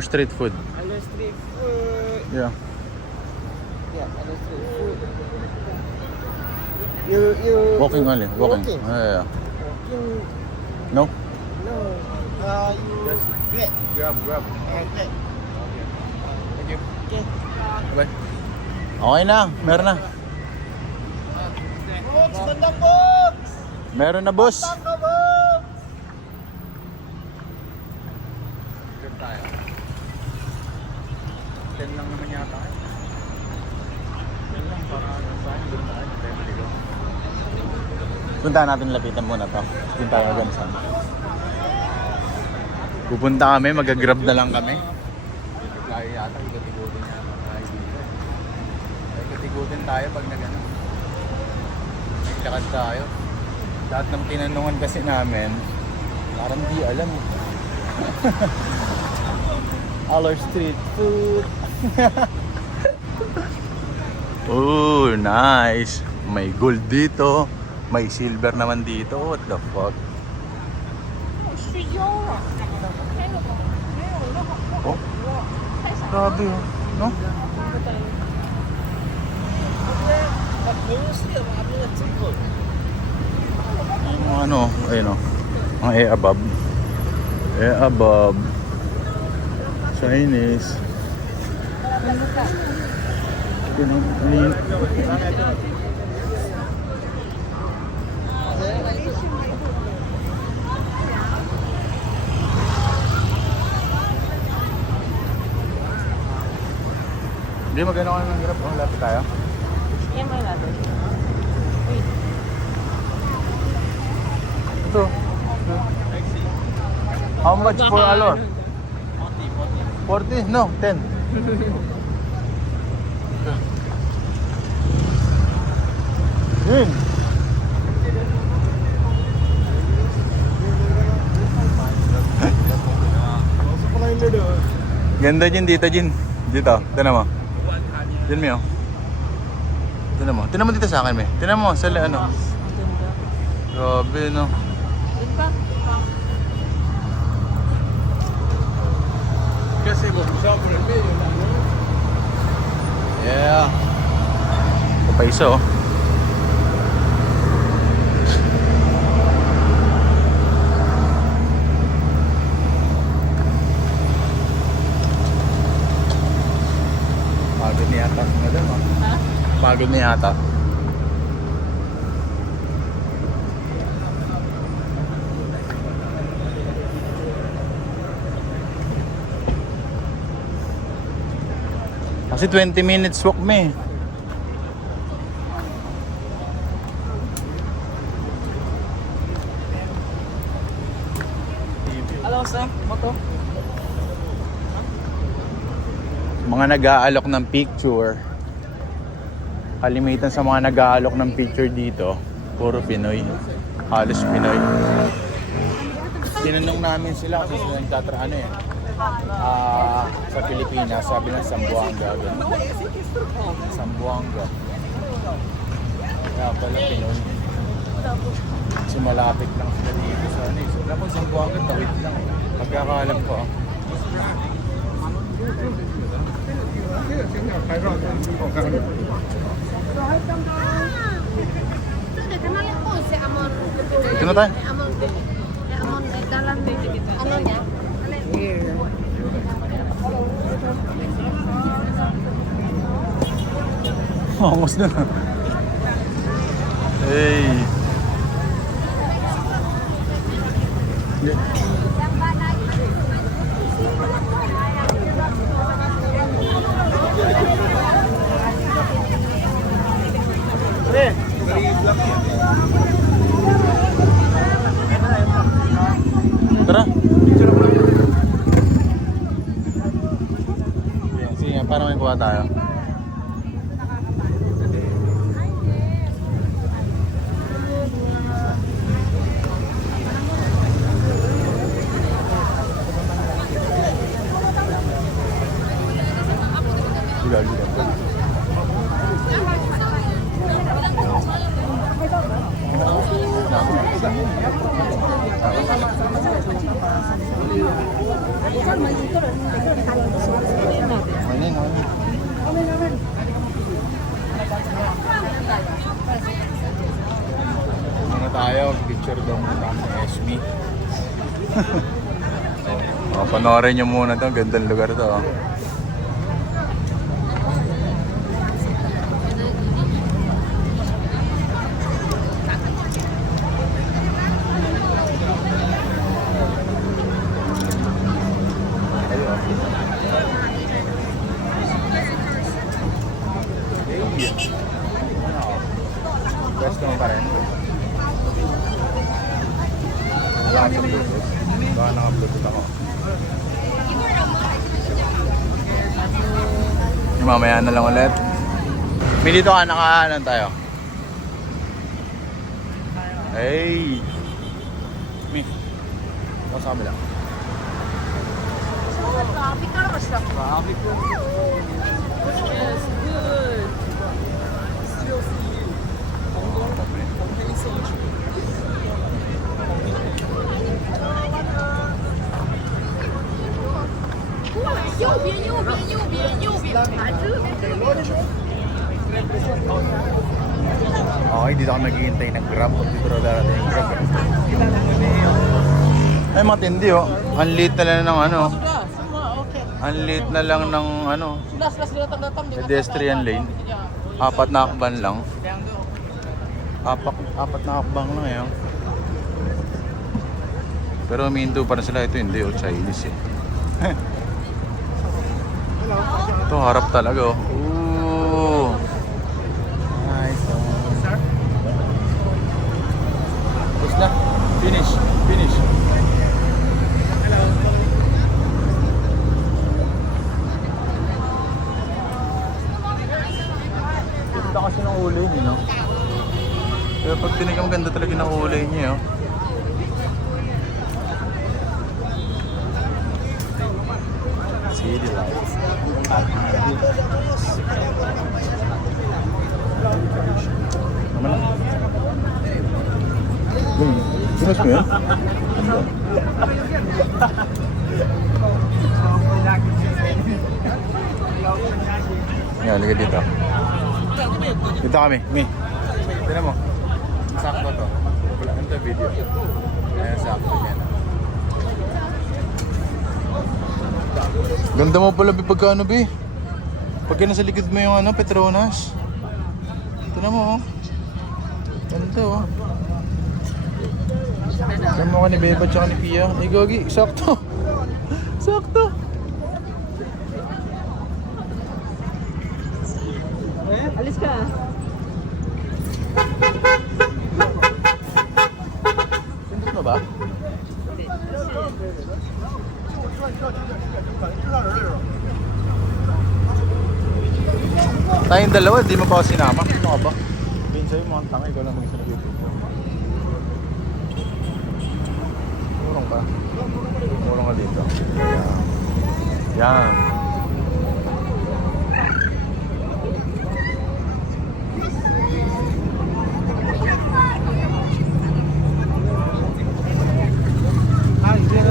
Street Food? Allure Street Food. Yeah. Yeah, Allure Street Food. You Walking only. Walking. Yeah. Walking. No? No. You grab. Grab. Okay. Thank you. Okay. Bye. Okay na. Meron na. Box, bandang box! Meron na, boss. Bandang ka, box! Good tayo. 10 lang naman yata. 10 lang para saan doon tayo. Punta natin, lapitan muna to. Doon tayo agad saan. Pupunta kami, mag-grab na lang kami. Kaya yata ikot-ikotin niya. Ay, dito. Ikot-ikutin tayo pag nag-ano. Naglakad tayo. Lahat ng tinanungan kasi namin, parang di alam. Our street food. Oh, nice. May gold dito. May silver naman dito. What the fuck? Oh, grabe oh. No? Ano, ayun oh. Ang above. Above. Chinese. Hindi magano ka ng grab. Lapit tayo. Yan may natin. Ito. How much for alor? 40? No, 10. Yun. Ganda Jin dito, Jin. Dito, tinan mo. Jin mo. Tinan mo. Tinan mo dito sa akin, me. Tinan mo sa ano. Grabe, no. Kasi mo, sa por el medio. Yeah. Ito pa isa, oh. Pagod na yata si madam, oh. Ha? Pagod na yata. Kasi 20 minutes walk me. Hello, sir. Moto. Mga nag-aalok ng picture. Kalimitan sa mga nag-aalok ng picture dito, puro Pinoy. Halos Pinoy. Tinanong namin sila kasi sila nagtatraano eh. Sa Pilipinas, sabi ng Zamboanga. Zamboanga. Kaya pala Pinoy. Kasi malapit lang sila dito sa ano eh. Wala pang Zamboanga, tawid lang. Pagkakalam ko. Ito na tayo. Ano niya? Almost na. Hey. Tara. Sige, para may kuha tayo. Muna tayo, picture daw muna sa SB. Panoorin nyo muna to, gandang lugar to. Pwesto mo pa rin. Wala ka sa Bluetooth. Baka naka-Bluetooth ako. Mamaya na lang ulit. May dito ka, nakaanan tayo. Hey! Mi. Ako sa kabila. Traffic ko. Yes, good. Still see you. Okay, dito ako naghihintay ng Grab. Pag dito raw darating yung Grab. Ay, matindi oh. Ang late na lang ng ano. Ang late na lang ng ano. Pedestrian lane. 4 na hakban lang. Apat na hakbang lang yun. Pero huminto pa rin sila. Ito hindi oh, Chinese eh. Ito harap talaga oh. Ooh. Nice. Tapos na. Finish. Ganda kasi ng kulay niya, no? Pero pag tinigam, ganda talaga ng kulay niya, oh. City lights. Naman lang. Sinas mo yan? Yan, liga dito. Dito kami, Mi. Tignan mo. Sakto to. Wala nang video. Ayan, sakto yan. Ganda mo pala, pagka ano, Bi. Pagka nasa likod mo yung ano, Petronas. Tignan mo, oh. Ganda, oh. Tignan mo ka ni Beba tsaka ni Pia. Ay, Gogi, sakto. Sakto. Alis ka. Sindot mo ba? Tayong dalawa, di mo pa ako sinama. Ano ka ba? Sabihin sa'yo, mga tanga, ikaw lang mag-isa nag-YouTube. Kurong ka. Kurong ka dito. Yan.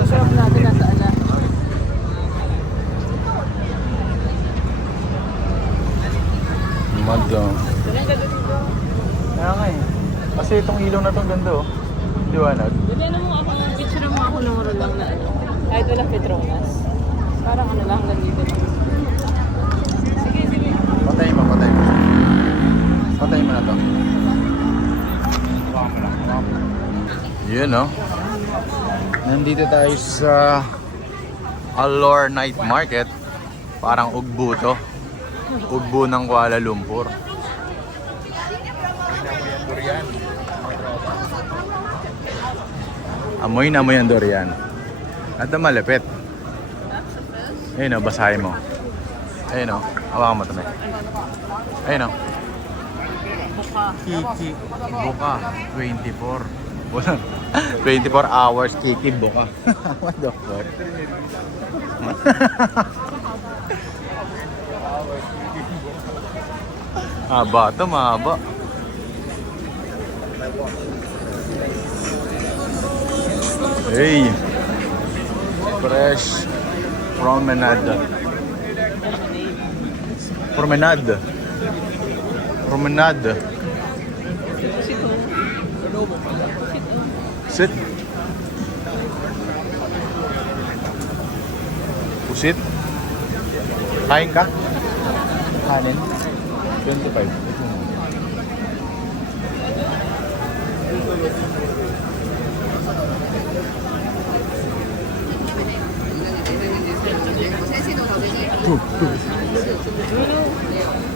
Sarap natin nasa ala. Mado. Kaya nga eh. Kasi itong ilaw na itong ganda oh. Liwanag. Dali mo ako, picture mo ako ng lang na ano. Kahit walang Petronas. Parang ano lang, ganito. Sige. Patay mo. Patay mo na to. Yun oh. Nandito tayo sa Alor Night Market. Parang ugbo to. Ugbo ng Kuala Lumpur. Amoy na amoy ang durian. At ang malapit. Ayun o, basahin mo. Ayun o, hawakan mo ito. Ayun o. Kiki Buka 24. Walang 24 hours Kiki Buka. What the fuck? Haba ito, mahaba. Hey! Fresh Promenade. Sit. Pusit. Kain ka? Kanin? 25.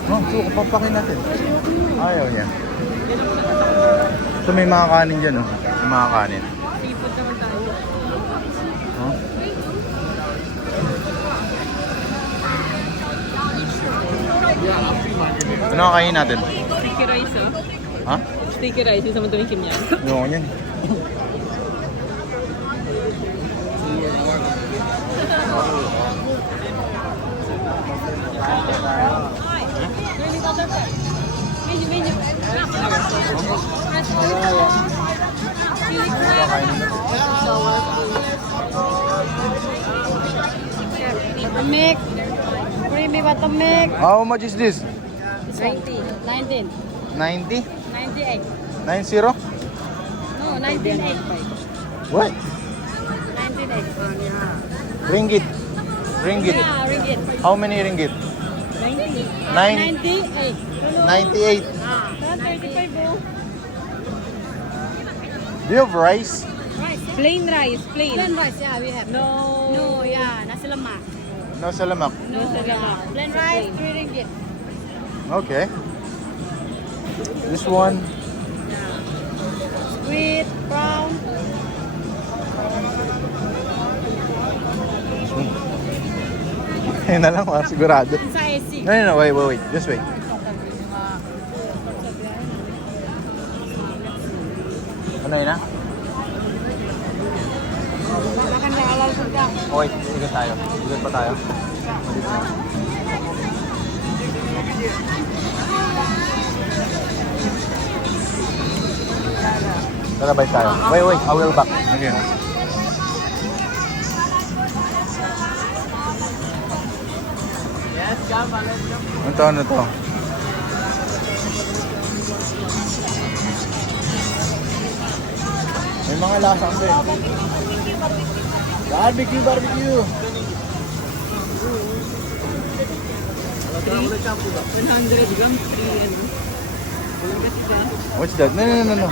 Oh, so papakin natin. Ayaw niya. So may mga kanin dyan, oh. May mga kanin. Seafood naman tayo. Huh? Ano Ano kakainin natin? Sticky rice, oh. Ha? Sticky rice, yung sa mga tumikim yan. Ano yan? Buttermilk. Creamy buttermilk. How much is this? 19. 90? 98. 90? No, 19.8. What? 19.8. Ringgit. Ringgit. Yeah, ringgit. How many ringgit? 90. 98. 98. 98. Ah, 35 po. Do you have rice? Rice. Plain rice, plain. Plain rice, yeah, we have. No. No, yeah, nasi lemak. No salamak. No, yeah. Plain rice, 3 ringgit. Okay. This one. Squid, prawn. Yun na lang, sigurado. Sa AC. No, wait. Just wait. Ano yun na? Makan na halal sudah. Wait, sigat tayo. Sigat pa tayo. Lalabay tayo. Wait, I will back. Okay. Ano to? May mga lasang din. Barbecue. 100 grams, 3 ano. What's that? No.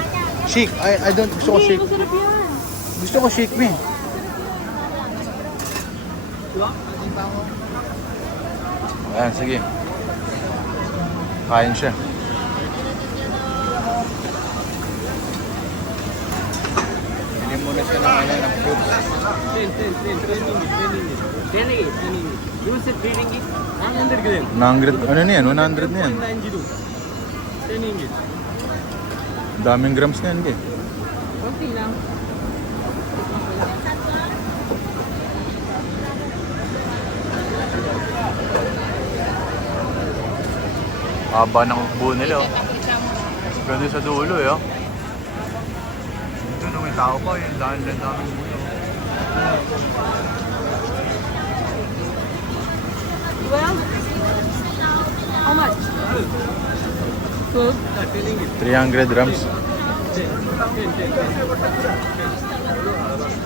Shake. I don't gusto ko shake. Masarap yan. Gusto ko shake me. Ayan, sige. Kain siya. Hindi muna siya ng fruits. 10 You said 3 ringgit? 100 gram. 100, ano na yan? 100 na yan. 90. 10 ringgit. Daming grams na yan, eh. Konti lang. Haba ng buo nila, oh. Ganda sa dulo, eh, oh. Ito na may tao pa, yun. Dahil lang namin muna. Well, how much? 12? 300 grams.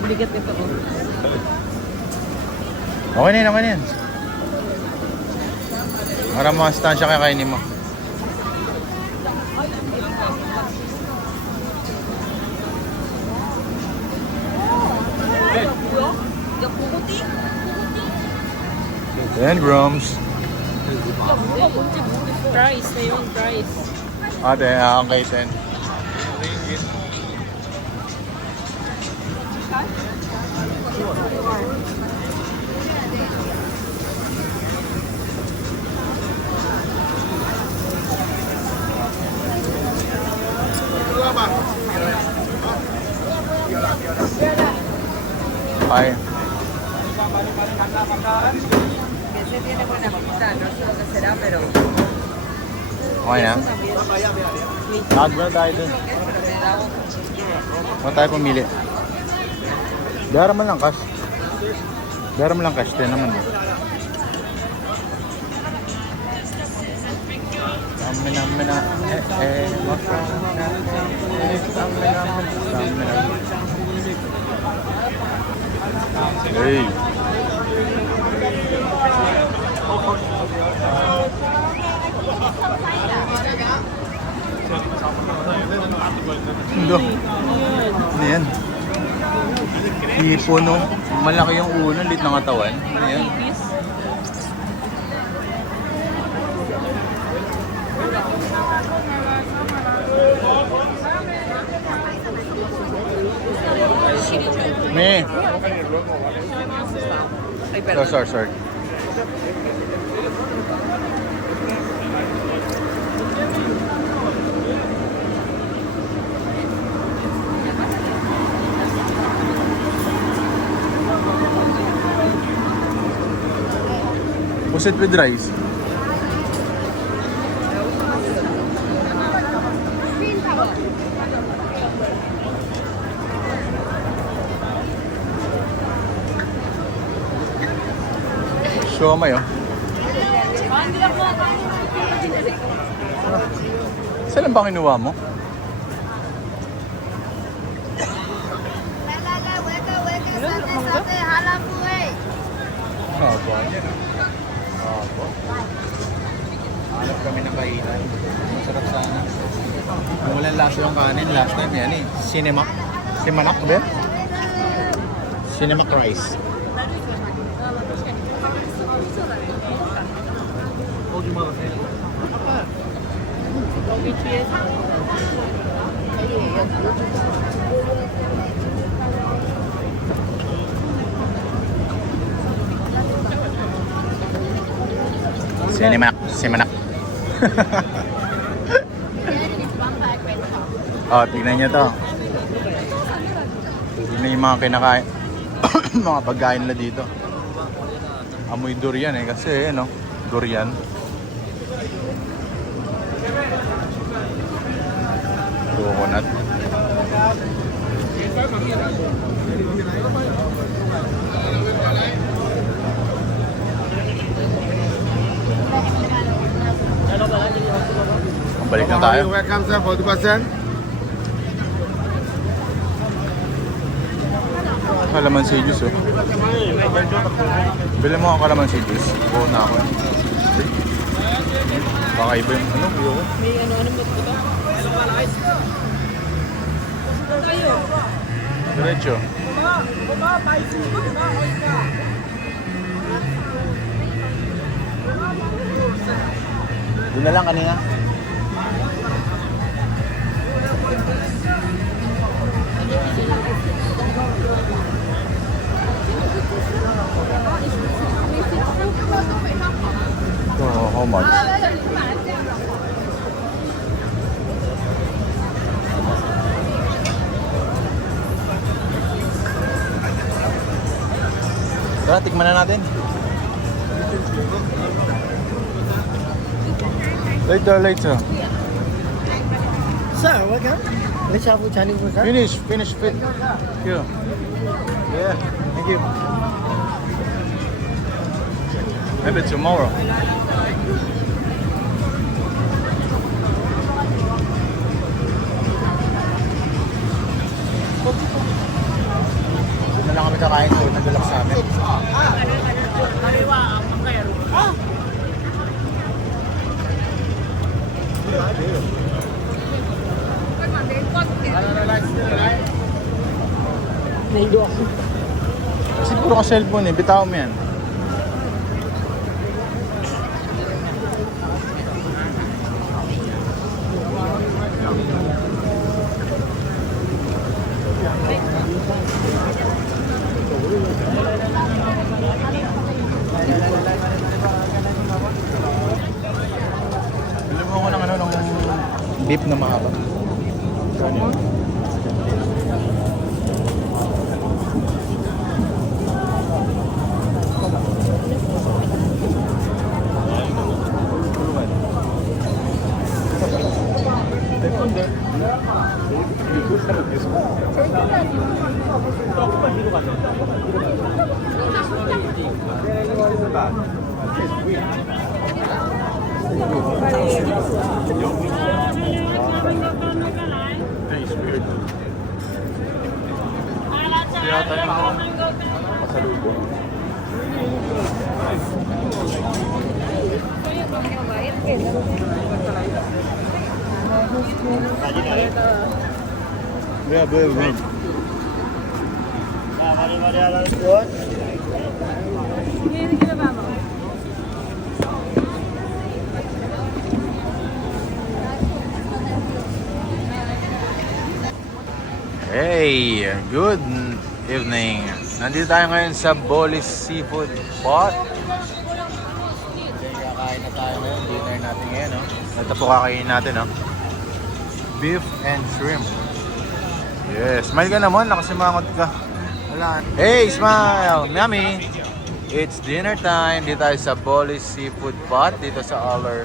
Bigat ito ko. Okay na yan. Para makastansya kakainin mo. Ten grams. Price na yun, price. Ate, okay, 10. Ay. Okay na? Nagba tayo dun. Huwag tayo pumili. Dara man lang cash. 10 naman eh. Amina. Hey. Ano yan? Hipon, no? Malaki yung ulo, lit ng katawan. Ano yan? Me. Sorry. Pusit with rice. Siomay oh. Saan ba kinuha mo? Opo. Opo. Hanap kami ng kainan. Masarap sana. Ang walang lasa yung kanin. Last time yan eh. Cinemak. Cinemak ba? Cinemak rice. Cinemak. Oh, tignan nyo to. Tignan yung mga kinakain. Mga pagkain nila dito. Amoy durian eh kasi ano, durian. Coconut. Balik na tayo. Welcome sir, 40%. Kalamansi juice oh. Bili mo ang kalamansi juice. Buo na ako. Baka iba yung ano, biyo ko. May ano ba ito ba? Diretso. Doon na lang kanina. Oh, how much? Tara, tikman na natin. Later. Sir, welcome. Let's have a Chinese food, sir. Finish. Here. Yeah, thank you. Maybe tomorrow. Doon na lang kami kakain so nagdalak sa amin. Naido ako. Kasi puro ka cellphone eh, bitaw mo yan. Bili mo ako ng ano, ng beef na mahaba. Ganyan. Kaya tayo pasalubong. Yeah, good. Hey, good evening. Nandito tayo ngayon sa Bolis Seafood Spot. Kakain na tayo ngayon. Dinner natin ngayon. No? Ito po kakainin natin. No? Beef and shrimp. Yes. Smile ka naman. Nakasimangot ka. Wala. Hey, smile. Yummy. It's dinner time. Dito tayo sa Bolis Seafood Pot. Dito sa Aller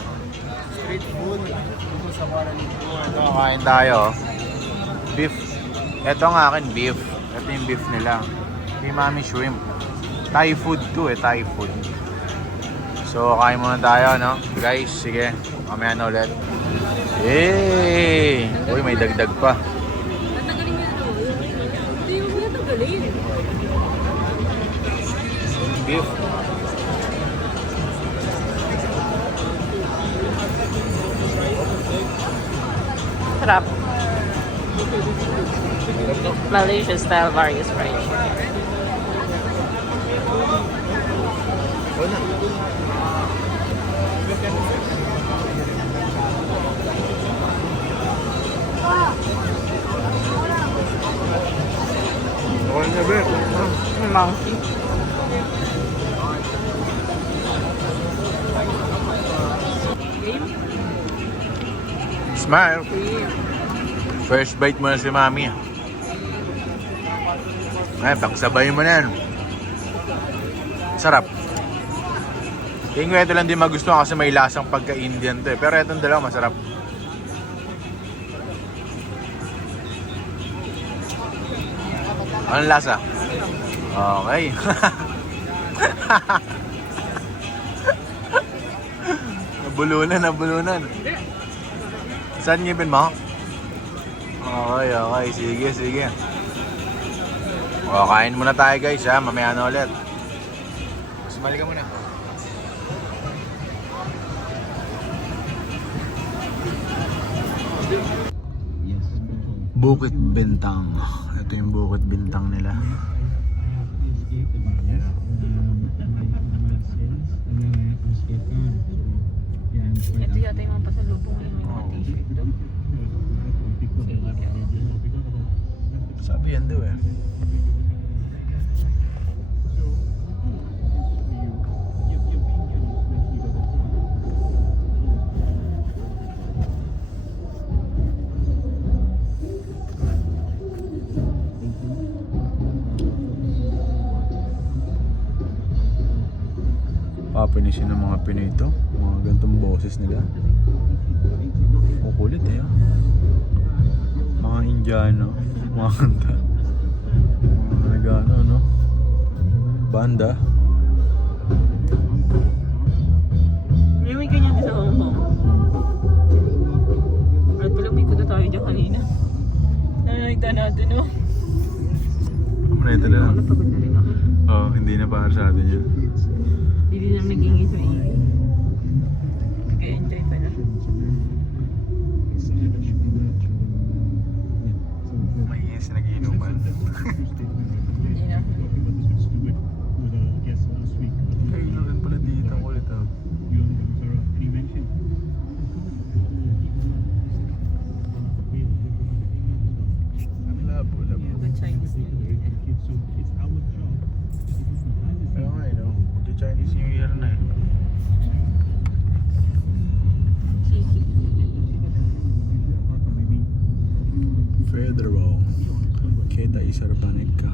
Street Food. Dito sa Kuala. Ito, kakain tayo. Beef. Ito ang akin, beef. Ito yung beef nila. Kay Mami Shrimp. Thai food to eh, Thai food. So, kain muna tayo, no? Guys, sige. Mamaya na ulit. Yay! Uy, may dagdag pa. Tatagalin niya ano. Hindi mo muna tagalin. Beef. Sarap. Malaysia style various fried chicken. Monkey. Smile. First bite mo na si Mami. Ay, pagsabay mo na yan. Sarap. Tingin ko ito lang din magustuhan kasi may lasang pagka-Indian to eh. Pero itong dalawa masarap. Anong lasa? Okay. Nabulunan. Saan ngipin mo? Okay. Sige. O, kain muna tayo guys ha. Mamaya na ulit. Sumali ka muna. Bukit Bintang. Ito yung Bukit Bintang nila. Ito yata yung mga pasalubong yung mga t-shirt doon. Sabi yan daw eh. Papinisin ng mga Pinoy ito. Mga gantong boses nila. Kukulit eh. Mga Indiano. Mga kanta. Mga nagano, no? Banda. May ganyan din sa Hong Kong. At pala may kuda tayo dyan kanina. Nakita natin, no? Ano na ito lang? Napagod na rin ako. Oo, hindi na para sa atin yun. Hindi na naging ito eh. Nag-enjoy pa na. May yes, nag-iinuman. Hindi na. Kayo na rin pala dito ang kulit ah. Labo. Good Chinese New Year. Kaya nga no? The Chinese New Year na eh. Federal. Kita isar panik ka.